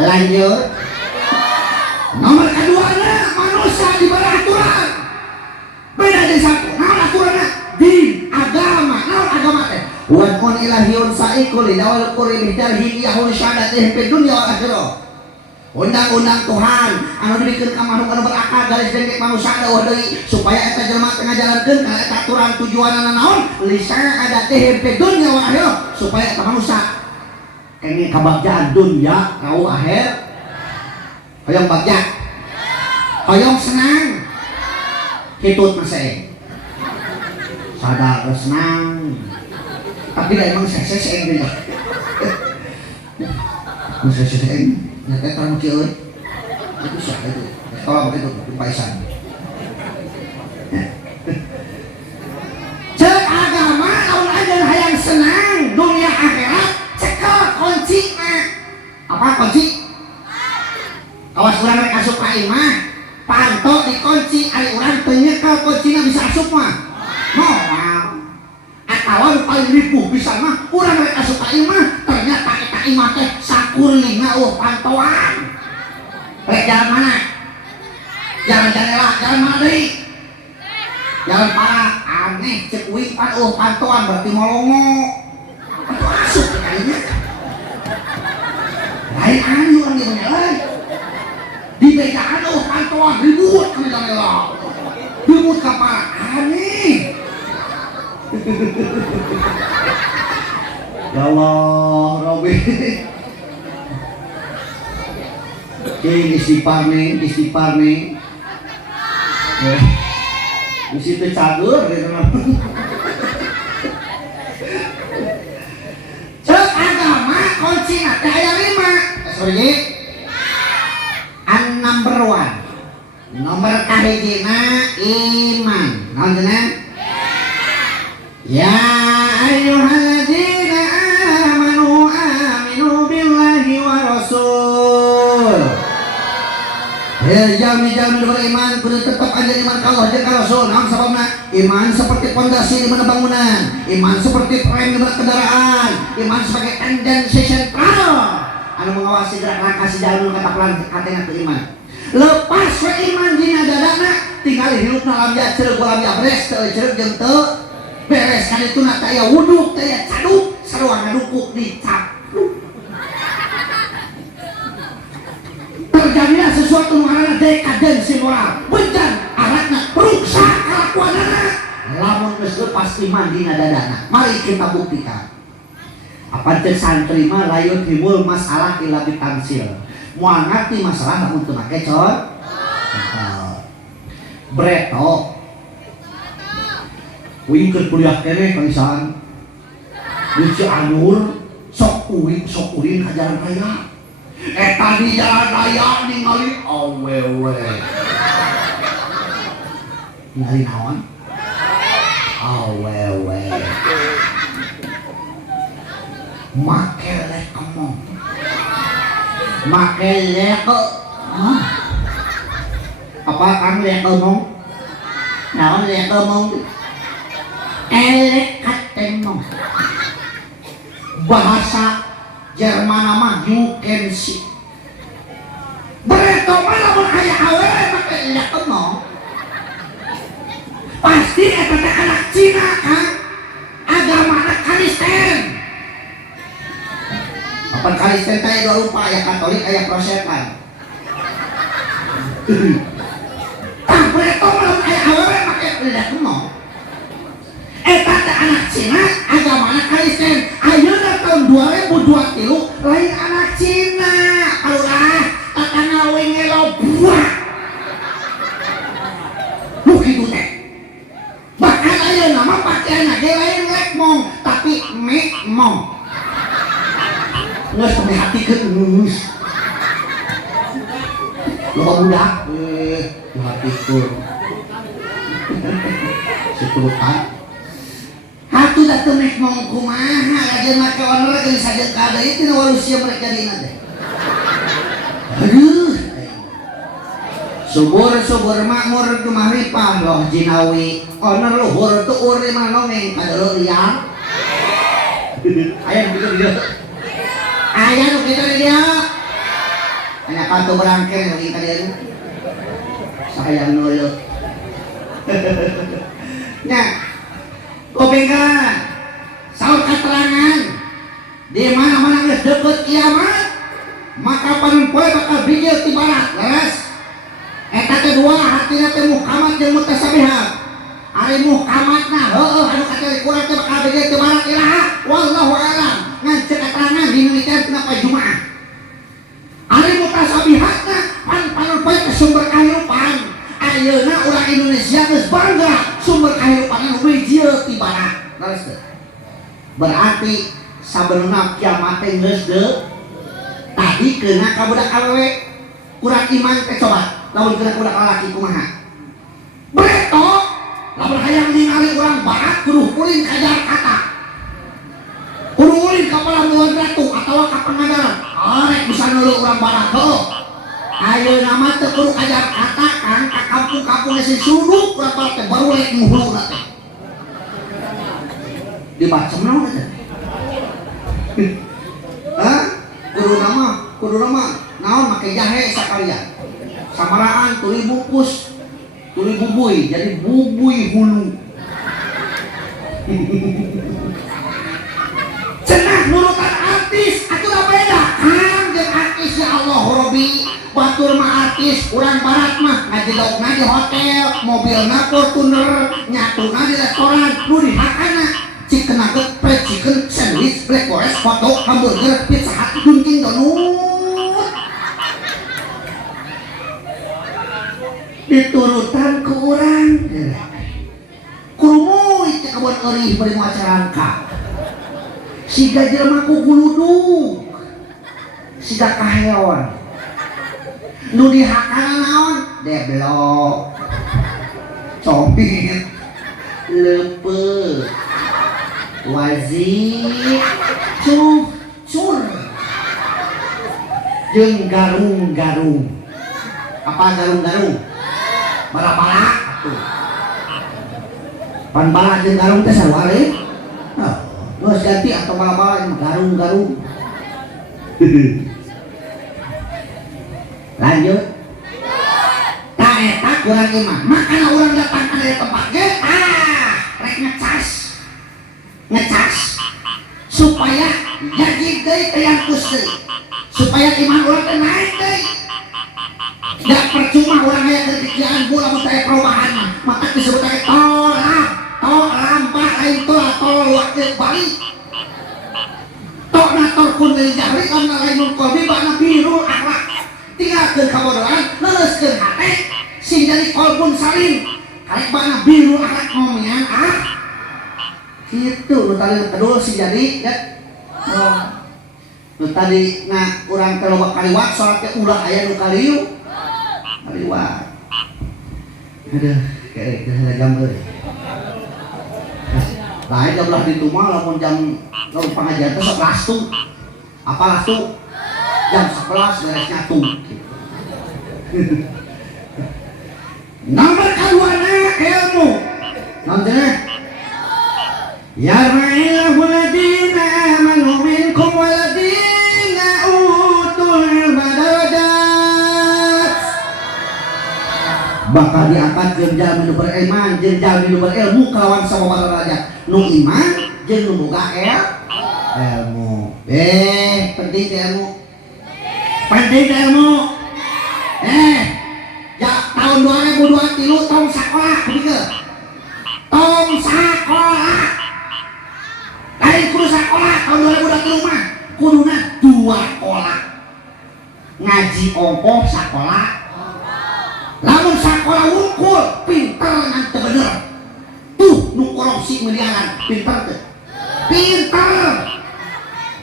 Lanjut. Nomor kedua manusia diberi aturan. Beda dari satu. Naon aturanna? Din, agama. Naon agama teh? Wa kun ilahiyun sa'iqul dawal quri bidarhi yahul syahadatih fid dunya wal akhirah. Undang-undang Tuhan anu dibikeun ka makhluk anu berakal garis dengkek manusia da deui supaya eta jelema teu ngajalankeun kana eta aturan tujuanna naon? Li syahadatih fid dunya wal akhirah supaya eta manusia kene kabagjaan dunya kau akhir. Hoyong bagja, hoyong senang, hitut masih, sadar senang, tapi dah emang seseng dia, seseng, nanti terang kieu, itu siapa itu, kalau begitu paisan. Cek agama, lawan aja hayang senang, dunia akhirat, cekel kunci apa kunci? Awas urang rek asup ka imah, panto dikunci, ari urang teu nyekel kuncina bisa asup mah. Moal. Atawa nu paling ripuh pisan mah urang rek asup ka imah, ternyata eta imah teh sakurlingna pantoan. Rek jalan mana? Jalan jendela, jalan mana deui? Jalan para aneh cek uing pantoan berarti molongo. Atuh asup ka imah. Lain anu urang di mana euy? Di bedaan pantoan ribut kami dalam ribut kapal aneh. Ya Allah Robi istighfar nih di situ cagur cek agama kunci ada aya 5 sorry number 1 nomor kahijina iman naon cenah ya ayyuhalladzina aminu billahi wa rasul jami-jami beriman kudu tetap aja iman ka Allah jeung ka Rasul. Naon sababna? Iman seperti pondasi di mana bangunan, iman seperti frame di mana kendaraan, iman sebagai tendensi sentral anu mengawasi gerak langkah si jalan katakan hatena teu iman. Lepas we iman dina dadana tinggal hirupna lamja ceureuh lamja beres teu ceureuh jeung teu beres kadituna teh aya wuduk teh aya caduk sarua ngadukuk dicapluk. Terjadilah sesuatu mengarah dekadensi moral bencan aratna ruksak kalakuanana lamun geus lepas iman dina dadana. Mari kita buktikan. Apa cek santri mah layut himul masalah ila bitamsil. Moal ngarti masalah namun teu make con. Breto. Uing keur kuliah keneh kaisan. Di Cianjur sok uing ka jalan raya. Eta di jalan raya ningali awewe. Ningali naon? Awewe. Make lekemong make leke apa kan lekemong naon lekemong elek katemong bahasa Jerman mah you can see bereto mah lamun aya awewe make lekemong pasti eta teh anak Cina kan agama anak Kristen. Apa Kristen teh dua rupa, aya Katolik aya Protestan. Tampre to mah aya awewe make beda kuno. Eta teh anak Cina agamana Kristen. Ayeuna tahun 2023 lain anak Cina. Alulah tatangga wengelo buah. Lu kitu teh. Bahkan ayeuna mah pakaianna ge lain lekmong tapi mekmong. Nges sampai hati ke ngus. Loba budak hati tur. Seturutan. Hatu dah temek mong kumaha aja make owner geus saja ka deui tina walusia mereka dina teh. Aduh. Subur makmur kumahripah loh jinawi. Owner luhur tuh urang mah nongeng kadeuleur liang. Aya kitu dia. Aya nu kitu dia. Aya katu berangker lagi ka dieu. Sayang nuluh. Nah, kopengan saur keterangan di mana-mana geus deukeut kiamat maka panempoe bakal bijil ti barat leres eta kedua hatina teh muhammad jeung mutasabihat ari muhammadna heueuh anu katelik urang teh bakal bijil ti barat ilaha wallahu a'lam ngan ceuk keterangan dimimikeun tina poe Jumaah ari mutasabihatna panempoe teh sumber kahirupan. Ayeuna urang Indonesia geus bangga sumber kahirupan anu bijil ti barat. Leres teh. Berarti sabenerna kiamat teh geus tadi keuna ka budak awewe kurang iman teh coba lamun keuna budak lalaki kumaha. Beto lamun hayang ningali urang barat kudu ulin ka Jakarta. Kudu ulin ka Pelabuhan Ratu atawa ka Pangandaran. Arek bisa neuleuh urang barat heuh. Ayeuna mah teu kudu ka Jakarta kan ka kampung-kampung geus suduk urang barat teh baru lek muhuluna teh. Dibacem naon teh? Hah? Kudu nama naon make jahe sakalian. Samaraan tuluy bungkus, tuluy bubuy jadi bubuy hulu. Cenah nurutan artis atuh beda. Kang jeung artis ya Allah Robi. Batur mah artis, urang barat mah ngajelogna di hotel, mobilna Fortuner, nyatuna di restoran, nu dihakana chicken nugget, fried chicken, sandwich, black forest, hotdog, hamburger, pizza hut, Dunkin Donut. Diturutan ke urang, kurumuy teh kebon eurih bari macarangka. Siga jelema ku guludug, siga kaheon. Nu dihakana naon? Deblok, copit, leupeuh, wazir, cur, jeung garung-garung. Apa garung-garung? Bala-bala atuh. Pan bala jeung garung teh sarua we? Heuh, geus ganti atau bala-bala garung-garung. Lanjut. Tak eta kurang iman. Makanya orang datang ke tempat ge rek ngecas supaya jadi deui teh yang kuseuh. Supaya iman urang teh naik deui. Da percuma urang aya kerjaan gula mun teh perubahan maka disebut teh tol lampa lain tol waktu balik. Tokna tol kun deui jari kana lain mun kolbi bana biru akhlak. Tinggalkeun kabodohan, leuskeun hate, sing jadi kolbun salin. Karek bana biru akhlak ngomean kitu nu tadi kedul si jadi ya. Nu tadi na urang teh loba kaliwat salat teh ulah aya nu kaliu. Kaliwat. Aduh, kayak jam euy. Lain jam lah ditu mah lamun jam lamun pengajian teh 11 tuh. Apalah tuh? Jam 11 beres nyatu. Nomor kaduana ilmu. Nanti ya ra'ilahul ladina amanu minkum waladina utul darajat. Bakal diangkat jeung jalmi nu beriman jeung jalmi nu berilmu kalawan sababaraha derajat. Nu iman jeung nu boga ilmu. Penting teh ilmu. Penting teh ilmu. Ya tahun 2023 tong sakola begitu. Tong sakola. Lain kudu sakola tahun 2023 mah kuduna 2 sekolah. Ngaji ongkoh sakola. Lamun sakola wungkul pinter ngan teu bener. Tuh nu korupsi miliaran pinter teu? Pinter.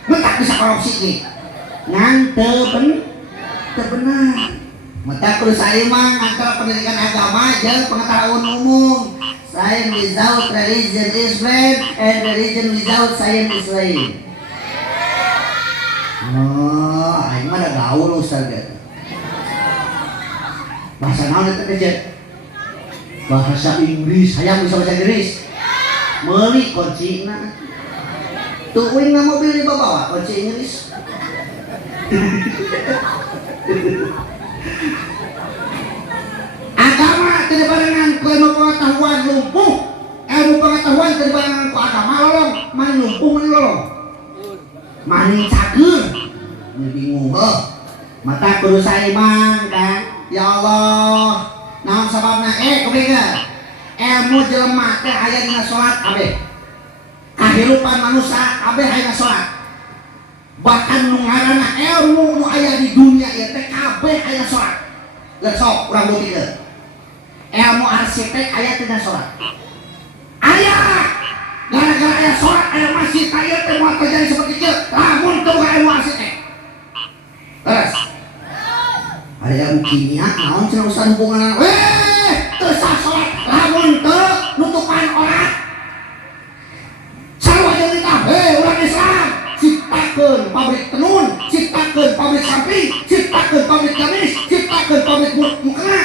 Mentak bisa korupsi nih. Ngan teu bener. Mata kudu saimbang antara pendidikan agama jeung pengetahuan umum. Science without religion is blind and religion without science is blind. Oh, aing mah da gaul Ustaz. Bahasa naon eta teh? Bahasa Inggris. Hayang bisa bahasa Inggris? Meuli kuncina. Tuwing na mobil dibawa kunci Inggris. Agama tidak barengan ku ilmu pengetahuan lumpuh. Ilmu pengetahuan tidak barengan ku agama lolong. Mani lumpuh mani lolong. Mani cager. Ini bingung mata kudu saimbang kan. Ya Allah. Naon sababna? Kumaha? Ilmu jelema teh aya dina salat kabeh. Kehidupan manusia kabeh aya salat. Bahkan nu ngaranna ilmu nu aya di dunia ieu teh kabeh aya salat. Geus sok urang buktikeun. Ilmu arsitek aya tina salat. Aya. Gara-gara aya salat aya masjid aya teh moal terjadi seperti ieu. Lamun teu boga ilmu arsitek. Terus. Aya ilmu kimia naon cenah urusan hubungan. Teu sah salat lamun teu nutupan orat. Sarua jeung kita, urang Islam. Ciptakeun pabrik tenun, ciptakeun pabrik samping, ciptakeun pabrik gamis, ciptakeun pabrik mukena.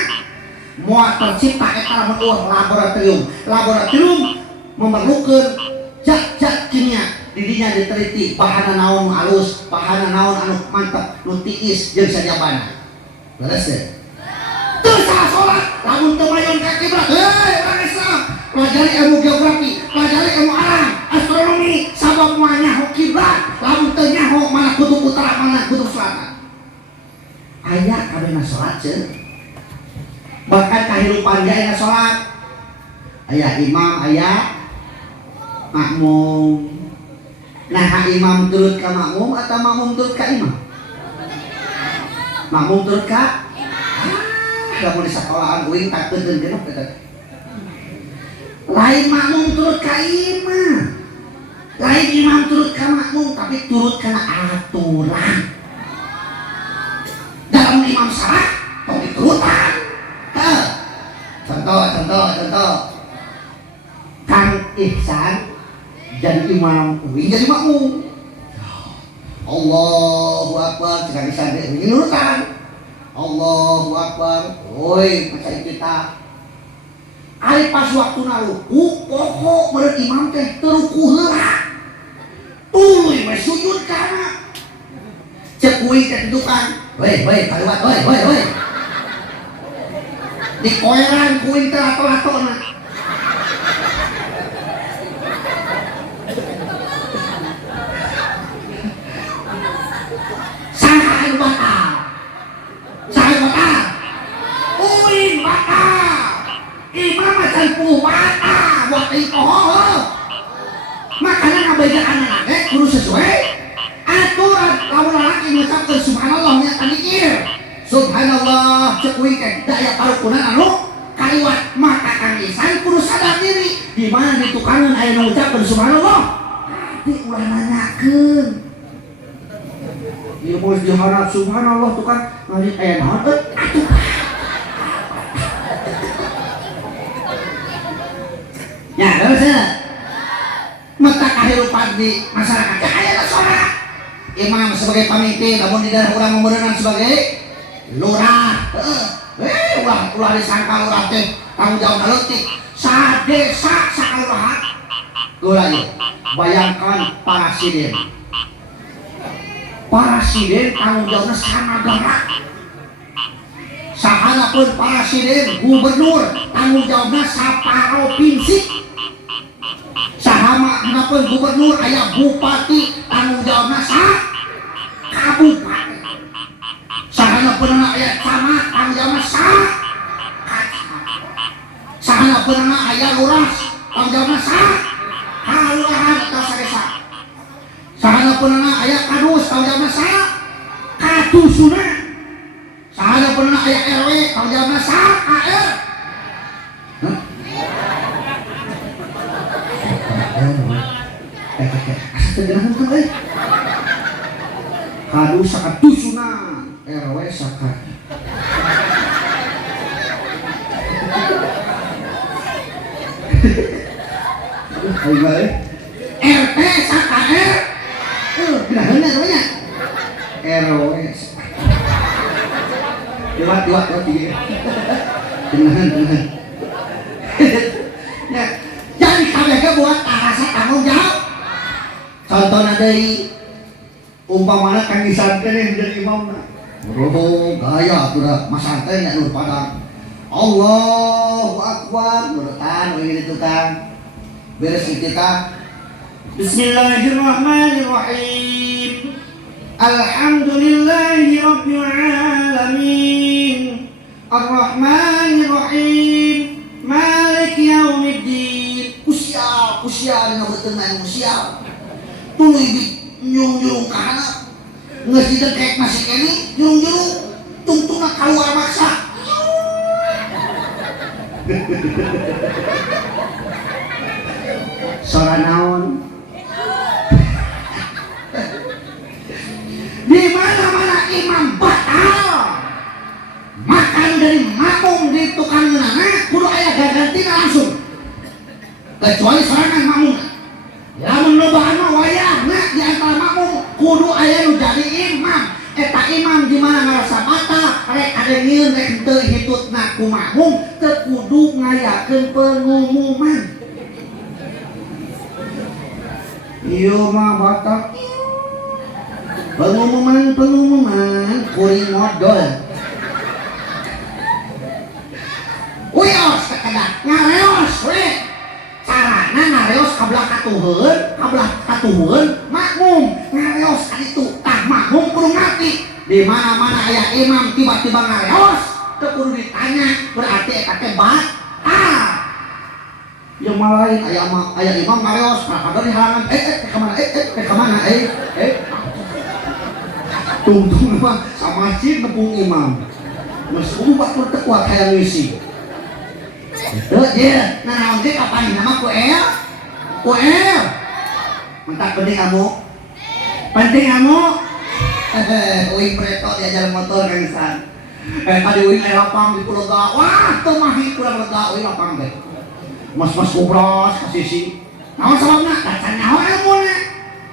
Moal tercipta eta lamun laboratorium. Laboratorium memerlukeun zat-zat kimia. Di dinya diteliti bahanna naon nu halus, bahanna naon anu mantep, nu tiis jeung sajabana. Leres teh? Teu salah salat lamun teu mayon ka kiblat. Urang Islam, pelajari ilmu geografi, pelajari ilmu alam, astronomi, sabab moal nyaho kiblat. Lamun teu nyaho mana kutub utara, mana kutub selatan. Aya kabehna salat ceun. Bahkan kehidupan dia aya salat. Aya imam, aya makmum. Nah, imam turut ka makmum atau makmum turut ka imam? Makmum turut ka lamun di sekolahan uing takeuteun genep eta. Lain makmum turut ka imam. Lain imam turut ka makmum, tapi turut kana aturan. Dalam imam salah tong diturutan. Contoh. Kang Ihsan jadi imam, uing jadi makmum. Allahu Akbar, cekak Ihsan teh uing nurutan. Allahu Akbar, oi maca kita. Ari pas waktuna ruku, pokok meureun imam teh teu ruku heula. Tuluy we sujud kana. Cek uing teh dudukan, weh kaliwat, weh. Di koeran kuing teh lato-latona. Saha anu batal? Uing batal. Imam macan puwata buat ikoh. Makanya ngabejaan kudu sesuai aturan. Lamun lalaki ngucapkeun subhanallah nya tanikir. Subhanallah cek uing teh daya parukunan anu kaliwat. Maka Kang Ihsan kudu sadar diri di mana di tukangan aya nu ngucapkeun subhanallah. Tadi ulah nanyakeun. Ieu mah diharap subhanallah tukang ngari aya naon atuh. Ya, terus mata kehidupan di masyarakat aya salat. Imam sebagai pamimpin, namun di daerah urang meuneunan sebagai lurah. Ulah disangka lurah teh tanggung jawab leutik. Sadesa sakalurahan. Ulah ieu. Bayangkan presiden tanggung jawabna sanagara. Sahanapeun presiden, gubernur tanggung jawabna saprovinsi. Saha camat kenapa gubernur aya bupati tanggung jawabna kabupaten sahana peunana aya camat tanggung jawabna sahana peunana aya lurah tanggung jawabna kalurahan atau sadesa sahana peunana aya kadus tanggung jawabna kadusuna sahana peunana aya RW tanggung jawabna KR segerahan kan kadus sakadusuna RW sakat RT SKR tidak benar namanya RW dua tiga dengan ya jadi kabeh buat rasa tanggung jawab contohnya dari umpamana kang disantren yang jadi imam gaya sudah mas santren ya nur padang Allahu Akbar nurutan begini tukang beres kita Bismillahirrahmanirrahim Alhamdulillahi Rabbil Alamin Ar-Rahmanirrahim Malik Yaumiddin Usia dina beuteung main usia tuluy di nyung-nyung kana geus didekek masih kene nyung-nyung tungtungna kaluar maksa sora naon di mana-mana imam batal makan dari makmum di tukang ngeunana kudu aya gagantina langsung kecuali sorangan makmum lamun lobaan mah wayahna di antara makmum kudu aya nu jadi imam eta imam di mana ngarasa batal rek adengieun rek henteu hitutna ku makmum teu kudu ngayakeun pengumuman ieu mah batal pengumuman kuring modal wios kekedak ngareos we carana ngareos kabelah katuhun makmum ngareos ka ditu tah makmum kudu ngerti di mana-mana aya imam tiba-tiba ngareos teu kudu ditanya berarti eta teh batal yang lain aya imam ngareos kadang di halangan ka mana tungtung mah sama masjid nepung imam masuk batur teu kuat hayang ngisi teu je nah naon teh kapan nama ku mentak penting kamu uing preto dia jalan motor kangsan tadi uing aya lapang di pulau ga wah teu mahi kurang lega uing lapang teh mas kubros ka sisi naon sababna dacan nyaho ilmuna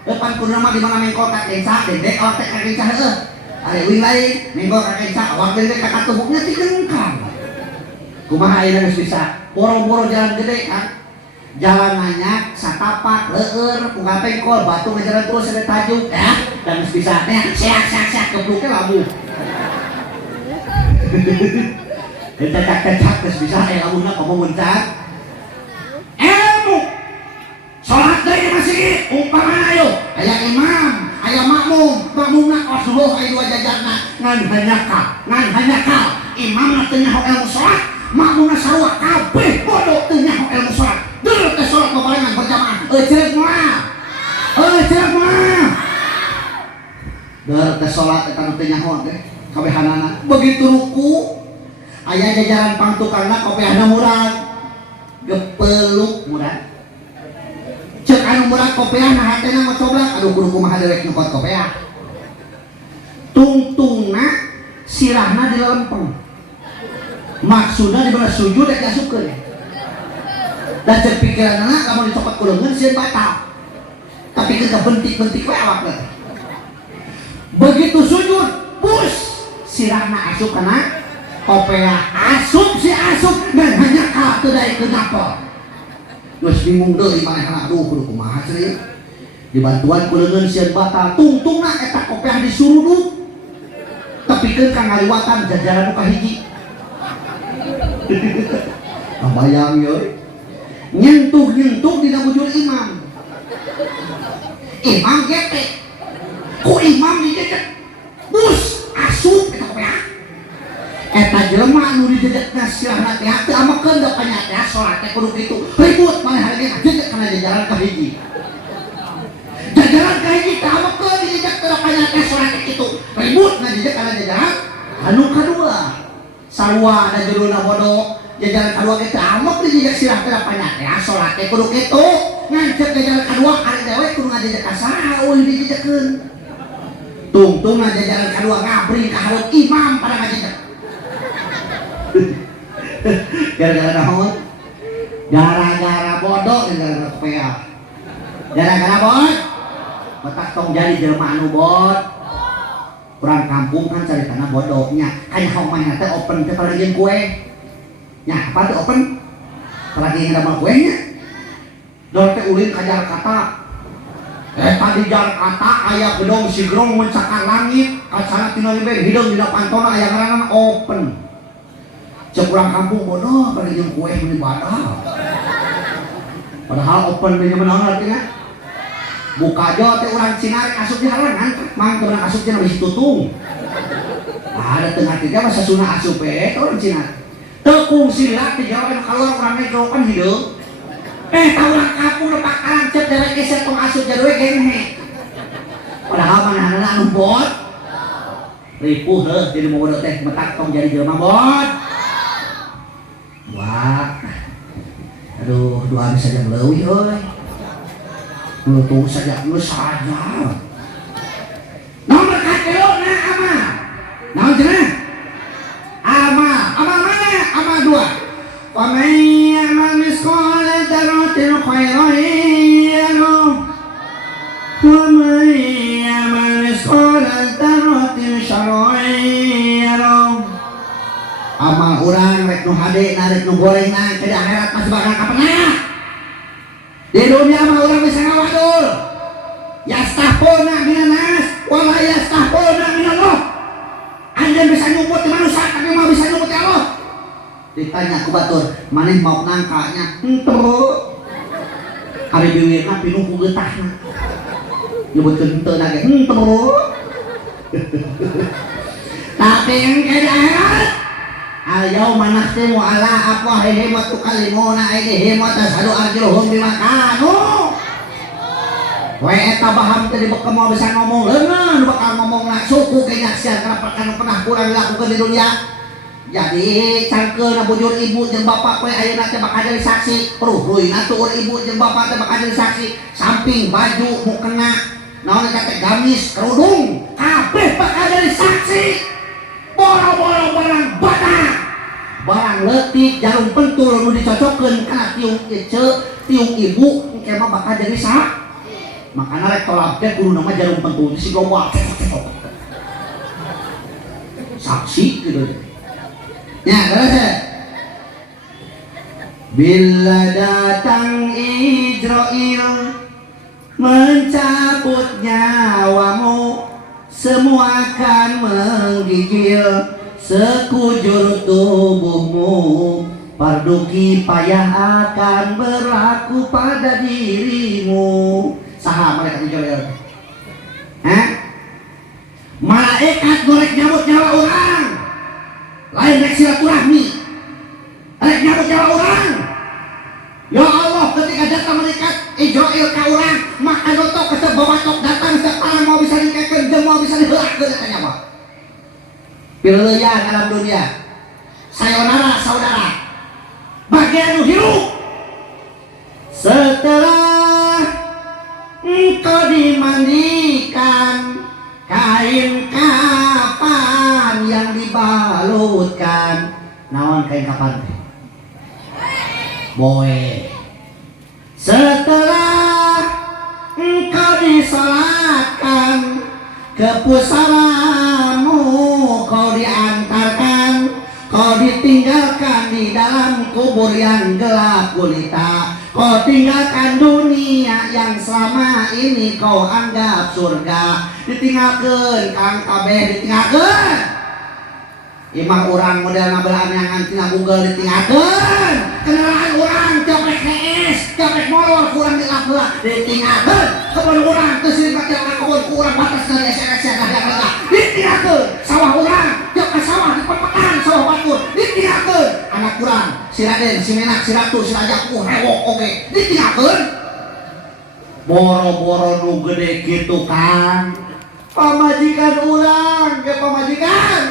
depan kudu mah di mana mengkol ka kenca dedek awak teh ka kenca heueuh ari uing lain mengkol ka kenca awak dedek ka katubuknya ti geungkang kumaha ayeuna geus bisa boro-boro jalan gede kan jalan nanyak satapak leueur boga pengkol batu ngajaran terus ada tajuk ya dan geus bisa nya seak kebluke labu kecak geus bisa lamunna komo muncak ilmu salat deui masih umpamana ayo aya imam aya makmumna asluh aya dua jajarna ngan hanyakal imamna teu nyaho ilmu salat makmumna sarua kabeh bodoh teu nyaho ilmu salat deureut teh salat bebarengan berjamaah ceureuh moal deureut teh salat eta nu teu nyaho teh kabehanana begitu ruku aya jajaran pangtukangna kopehna murag gepeluk murag cek anu murag kopeah nah hatena ngocoblak aduh kudu kumaha dewek nyokot kopeah tungtungna sirahna dilempeng maksudna dibala sujud rek diasupkeun dan cek pikiranna lamun dicopot ku leungeun sieun batal tapi keun bentik-bentik we awakna begitu sujud pus sirahna asup kana kopeah asup dan hanya ka teu daekeun apa geus bingung deui manehna aduh kudu kumaha cenah dibantuan ku leungeun sieun batal tungtungna eta kopeah disuruduk tepikeun ka ngaliwatan jajaran nu kahiji bayang ye nyentuh dina bujur imam Imam gete ku imam dijejet bus asup eta kopiah eta jelema anu dijejetna silahna teh teu amekeun da panyata salat teh kudu kitu ribut maneh hareureun jejet kana jajaran ka hiji jajaran ka hiji teh amekeun dijejet ka panyata salat teh kitu ribut na jejet kana jajaran anu kadua sarua ada judulna bodoh jajaran kadua teh amek dijejet silah teh panyata salat teh kudu kitu ngancep jajaran kadua ari dewe kudu ngajejet ka saha eueuh dijejetkeun tungtung jajaran kadua ngabring ka hareup imam pada ngajejet gara-gara naon? Gara-gara bodoh, gara-gara kepeal. Gara-gara bot, betak tong jadi jelema anu bot. Kurang kampung kan caritana bodohnya. Kayak homanya teh open teh palagian kue. Nya apa tuh open? Palagian damel kuenya. Dol teh ulin ka Jakarta. Tadi Jakarta aya gedong sigrong mencakar langit. Kacana tina liber hideung dina pantona aya ngaranna open. Cek urang kampung bodoh pada jeung kue beribadah. Padahal open teh menaon artinya? Buka jo teh urang Cina rek asup di halangan, mang teu urang asup cenah bisi tutung. Ada tengah tiga masa sunah asup urang Cina. Teu kungsi lah teh jawa anu kaluar urang nego kan hideung. Tah urang kampung nu pakaran cep dewek geus tong asup jadewe genghe. Padahal manehna anu bot. Ripuh heuh jadi mobil teh metak tong jadi jelema bot. Wah, aduh, dua hari saja melewih, oi. Tunggu saja, lu saja. Nomor kakeo na ama, naon cenah? Ama mana? Ama dua. Wa man ya'mal misqala dzarratin khairan yarah. Wa man ya'mal misqala dzarratin syarran yarah. Amal urang rek nu hade na rek nu goreng na ke akhirat masih bakal kapenah. Di dunia mah urang bisa ngawadul. Yastahpuna minanas wala yastahpuna minallah. Anjeun bisa nyumput di manusia tapi mau bisa nyumput di Allah. Ditanya ku batur, maneh mau nangkanya? Henteu. Ari biwirna pinuh ku geutahna. Nyebutkeun henteu na ge henteu. Tapi engke di akhirat al-yauma nakhtimu ala afwahihim wa tukallimuna aydihim wa tashhadu arjuluhum bima kanu. We eta baham teh dibeukeum moal bisa ngomong leungeun bakal ngomongna suku ge nyaksian kana perkara pernah kurang dilakukeun di dunia. Jadi cangkeulna bujur ibu jeung bapak we ayeuna teh bakal jadi saksi. Ruhruina tueur ibu jeung bapak teh bakal jadi saksi. Samping baju mukena naon eta teh gamis kerudung kabeh bakal jadi saksi. Boro-boro barang badak barang leutik jarum pentul nu dicocokkeun kana tiung tiung ibu engke mah bakal jadi sah. Makana rek tolak teh kudu nama jarum pentul si loba saksi gitu nya terus bila datang Israil mencabut nyawamu semua akan menggigil sekujur tubuhmu. Parduki payah akan berlaku pada dirimu. Saha malaikat Israil? Malaikat gorek nyambut nyawa orang. Lain rek silaturahmi. Rek nyambut nyawa orang. Ya Allah, ketika datang malaikat Israil ka urang, maka dotok kesep bawatok datang sekarang mau bisa dikekeun jeung mau bisa diheulakeun eta nyawa. Pileuyan alam dunia. Sayonara saudara. Bagian nu hirup. Setelah engkau dimandikan kain kafan yang dibalutkan. Naon kain kafan teh? Boe. Setelah engkau disolatkan ke pusaramu, kau diantarkan, kau ditinggalkan di dalam kubur yang gelap gulita, kau tinggalkan dunia yang selama ini kau anggap surga, ditinggalkan kang kabeh ditinggalkan. Imah orang model nabelaan yang antina Google ditinggalkan. Kenalan orang coba KS Jamek molor kurang dilap-lap ditinggalkeun kebun urang teu seueur mati kebun urang batas dari SRS yang ada ditinggalkeun sawah urang jeung ka sawah dipepekan sawah batur ditinggalkeun anak urang si Raden si Menak si Ratu si Raja hewok oge ditinggalkeun boro-boro nu gede kitu Kang pamajikan urang ge pamajikan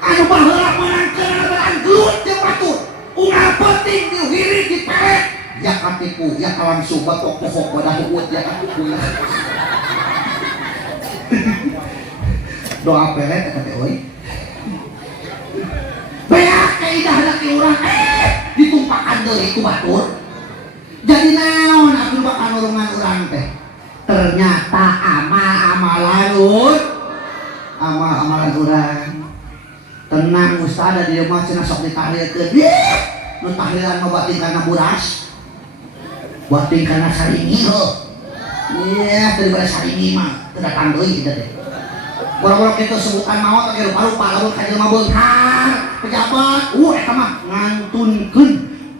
anu baheula menangkeun adalah gelut jeung batur unggal penting dihiri diperet ya katipu ya langsung batok pokok badah uut ya katipu ya doa peret kata euy beak kaidah laki urang ditumpakan deui ku batur jadi naon atuh bakal nurungan urang teh ternyata amal-amalan urang tenang Ustaz ada di rumah cenah sok ditahlilkeun nu tahlilan mah batin kana buras batin kana saringi heuh iya daripada saringi mah teu datang deui kitu teh boro-boro kitu sebutan maot oge rupa-rupa lamun ka jelema beunghar pejabat eta mah ngantunkeun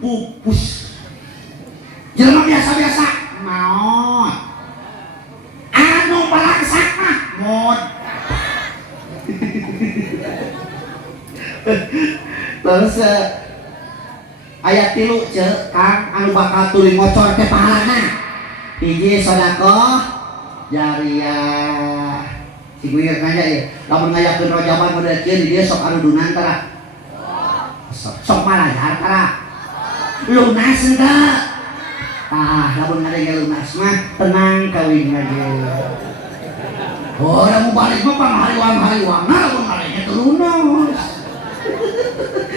pupus jelema biasa-biasa maot anu balaksak mah mod terus ayat 3 ceu Kang anu bakal tuluy ngocor teh pahalana hiji sedekah jariyah si guir nanya ya lamun ngayakeun rojaban model kieu di dieu sok arudunan tara sok malajar tara lunas henteu lamun ngadenge lunas mah tenang kawin aja oh da mau balik mah pangahariwang-hariwangna lamun ngadenge teu lunas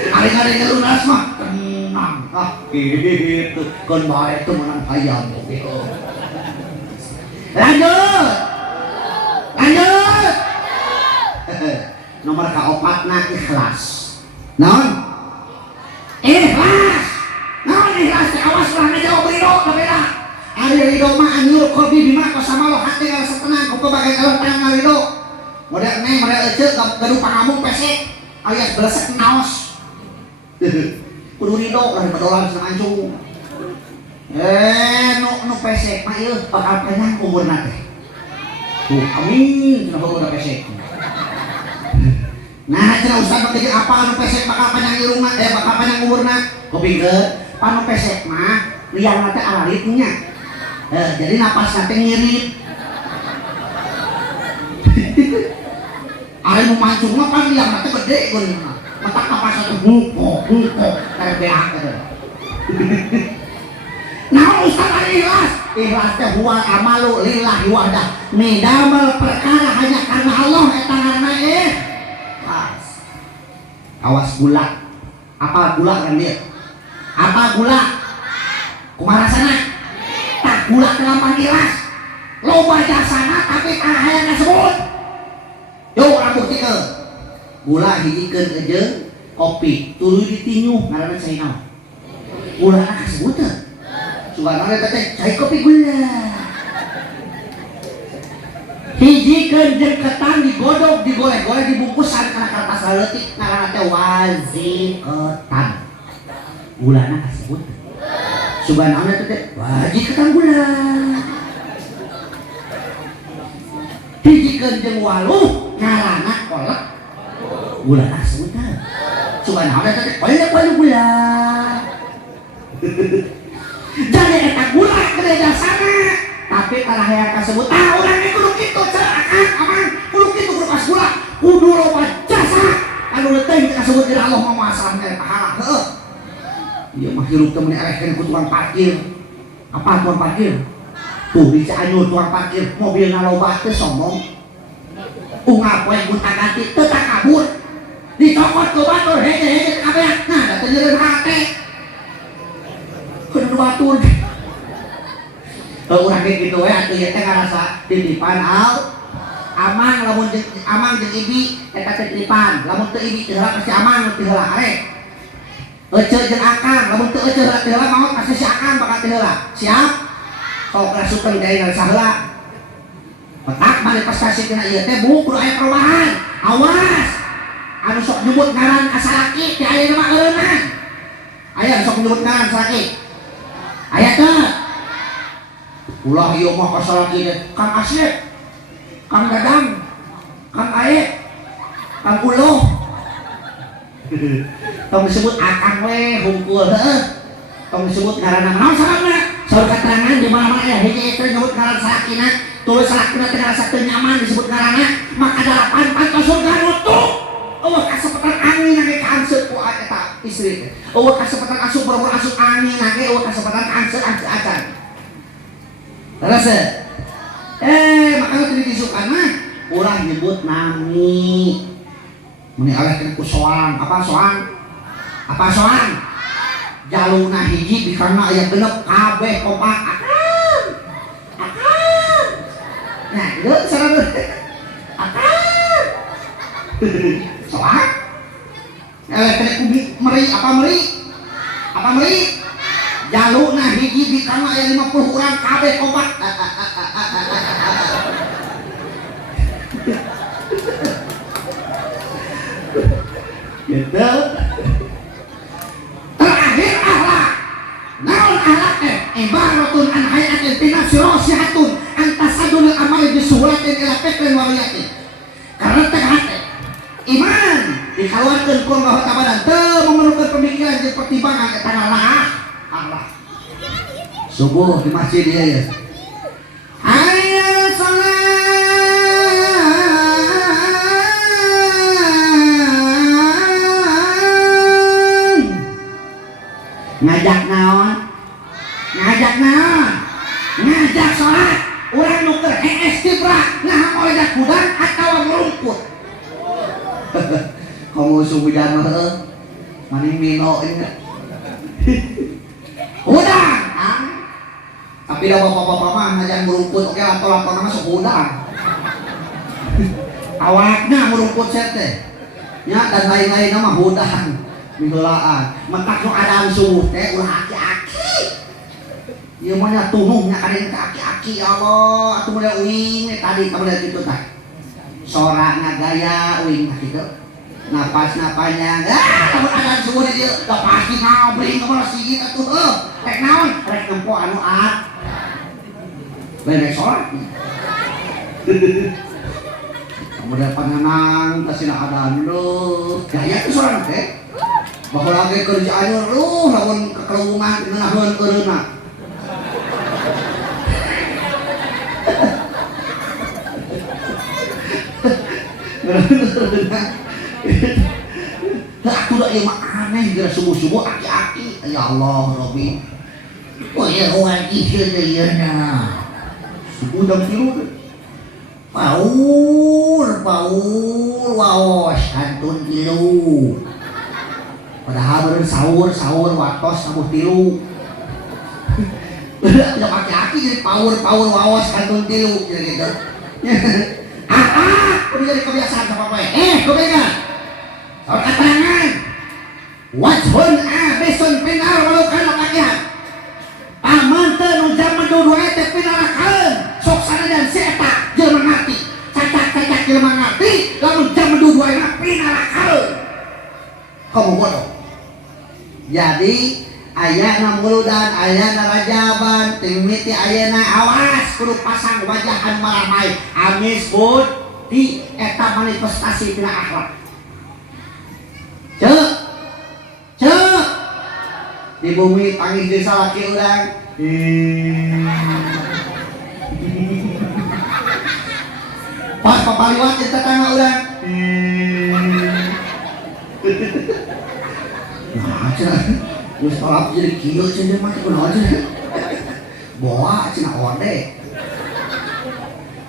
hari-hari lunas mah tenang gitu kon bae itu menang hayam gitu lanjut nomor kaopatna ikhlas naon ikhlas awas lah ngejawab ridho kabeh ari ridho mah anyur kopi bima kosama lo hati kalau setenang kok bagai kalau tangan ridho model neng model ece gaduh pangamung pesek alias belesek naos kudu ridho lah pedolan sama ancung nu pesek mah ieu bakal panjang umurna teh tuh amin cenah udah pesek nah cenah usah bekerja apa anu pesek bakal panjang irungna bakal panjang umurna kopikeun panu pesek mah liang teh alaritnya jadi napasna teh ngirit ari nu mancung mah pan liang teh gede geuning mah matak napasna teh hukok kayak beak gitu nah ustaz ari ikhlas teh huwal amalu lillahi wahdah midamel perkara hanya karena Allah eta ngaranna ikhlas awas gula apa gula kan dia apa gula kumaha rasana tak gula kelapan ikhlas loba jasana tapi kahayang disebut yuk urang buktikeun gula hijikeun jeung kopi tuluy ditinyu ngaranna cai naon gulana kasebut teu suganana teh cai kopi gula hijikeun jeung ketan digodog digoleh-goleh dibungkusan kana kertas leutik ngaranna teh waziketan gulana kasebut suganana teh waziketan gula hijikeun jeung waluh ngaranna kolak gulana kasebut suganana teh kolak gula jadi eta gula gereja sana tapi kalau hayang kasebut urang ge kudu kitu aman kudu kitu kudu kas gula kudu loba jasa anu teuing kasebut dina Allah mah masalah teh pahala heuh ieu mah hirup teh meni elehkeun ku tukang parkir apa tukang parkir tuh di Cianjur tukang parkir mobilna loba teh sombong ungap poe gonta ganti teu tak kabur dicokot ke batur hege kabeh nah da teu nyeureun hate kudu batur urang ge kitu we atuh ieu teh ngarasa titipan amang lamun amang jeung ibi eta teh titipan lamun teu ibi teu heula ka si amang teu heula are ece jeung akang lamun teu ece heula teu heula maot ka si akang bakal teu heula siap sok rasukeun gawe ngan saheula petak manifestasi tina ieu teh kudu aya perubahan awas anu sok nyebut ngaran ka salaki ti aya mah eueunan aya sok nyebut ngaran salaki Aya teh. Ulah ieu mah kasalaki teh Kang Asep, Kang Dadang, Kang Aep, Kang Ulo. Tong disebut akang we hungkul heuh. Tong disebut ngaranna naon sababna? Saur keterangan di mana-mana ya hiji itu nyebut ngaran salakina, tulis salakina teh ngarasa teu nyaman disebut ngaranna, maka dalapan pantos surga nutup. Eueuh kasepetan angin nage kaanseut ku eta istri teh. Eueuh kasepetan asup boro-boro asup angin nage eueuh kasepetan angseut acan. Terus makanya tadi disukan mah ulah nyebut nami. Meni aleh ku soang, apa soang? Apa soang? Jaluna hiji bikarna aya genep kabeh kompak akan. Nah, itu sarana akan. Soang? Aleh teh ku meri apa meri? Apa meri? Jaluna hiji bikarna aya 50 urang kabeh kompak. Gitu. Terakhir akhlak. Naon akhlak teh? Ibaratun an hayatin tinasirosihatun antasadul amali bisuhulatin ila fikrin wa riyatin. Karena teh hate iman dikaluarkeun ku bahwa tabadan teu memerlukan pemikiran jeung pertimbangan eta ngalah akhlak. Subuh di masjid dia ya. Hayya salat. Ngajak naon? Ngajak naon? Ngajak salat. Urang nu keur hees tibra ngahamolejak kudang atawa merumput. Komo subujan heuh. Mani mino ingat. Udang, tapi dah bapak-bapak mah ngajan merumput oke lato-lato nama sok udang. Awakna merumput teh. Nya dan lain-lain nama udang. Miheulaan. Mentak nu adam subuh teh ulah aki-aki. Ieu mah nya tunuhnya kadang ka aki-aki ya Allah, atuh mulai uing tadi kamu lihat kitu tah. Sorana gaya uing kitu. Napas-napanya kamu adan subuh di dieu da pasti ngabring kamu sigit atuh heuh. Rek naon? Rek nempo anu Rek sholat. Kemudian panenang tasina adan lu. Gaya teh sorang teh. Bakal lagi kerjaannya lu lamun kekelungan ngeunaheun eureuna. Aku dah yang aneh gara subuh-subuh aki-aki. Ya Allah Robbi. Wah ya orang itu dia subuh jam 3. Paul waos kantun 3. Padahal beureun sahur watos sabuh 3. Ya aki-aki jadi power waos kantun 3 gitu. Udah jadi kebiasaan sama apa ya? Kebega soal keterangan wajhun abisun pinar walau kana kakihan pamanten nu zaman dua teh pinarakan sok sanajan si eta jelema ngati cacak jelema ngati lamun zaman dua pinarakan kamu bodoh. Jadi ayana muludan ayana rajaban timiti ayana awas kudu pasang wajahan maramai amis bud di eta manifestasi tina akhlak. Cek di bumi tangis desa laki urang. Pas papaliwat di tetangga urang. Nah, cenah geus tolak jadi kieu cenah mah kunaon cenah. Boa cenah ode.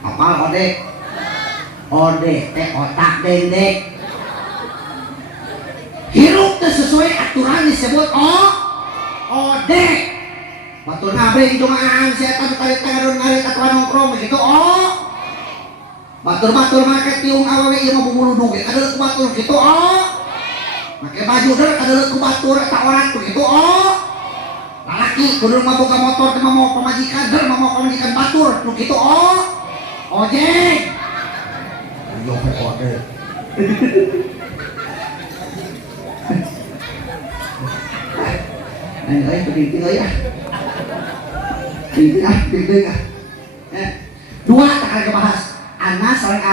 Apal ode? Ode teh otak dendek. Hirup teh sesuai aturan disebut ode. Batur ngabring jumaan si eta tadi tangareun ngarit aturan nongkrong begitu batur-batur make tiung awewe ieu mah bumulu duge kadeuleuh ku batur kitu make baju deur kadeuleuh ku batur eta orang begitu lalaki kudu mah boga motor teh mau pamajikan deur mau pamajikan batur nu kitu ojek. Yo ode. Anh ấy phải đi tới Ding. Dua tak ada kebahas. Anas sareng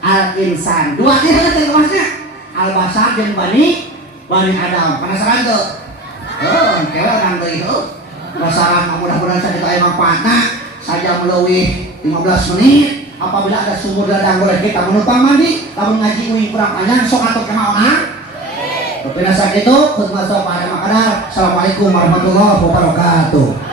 al-insan. Dua dia ada kebahasnya. Al-basar jeung Bani Adam. Penasaran tuh? Oh, kira orang deui heuh. Penasaran mudah-mudahan sakitu aya manfaatna. Saja meleuwih 15 menit. Apabila ada sumur dadang boleh kita menumpang mandi, lamun ngaji uing kurang panjang sok atuh kemaona. Tapi sakitu khutbah sok pada makadar. Assalamualaikum warahmatullahi wabarakatuh.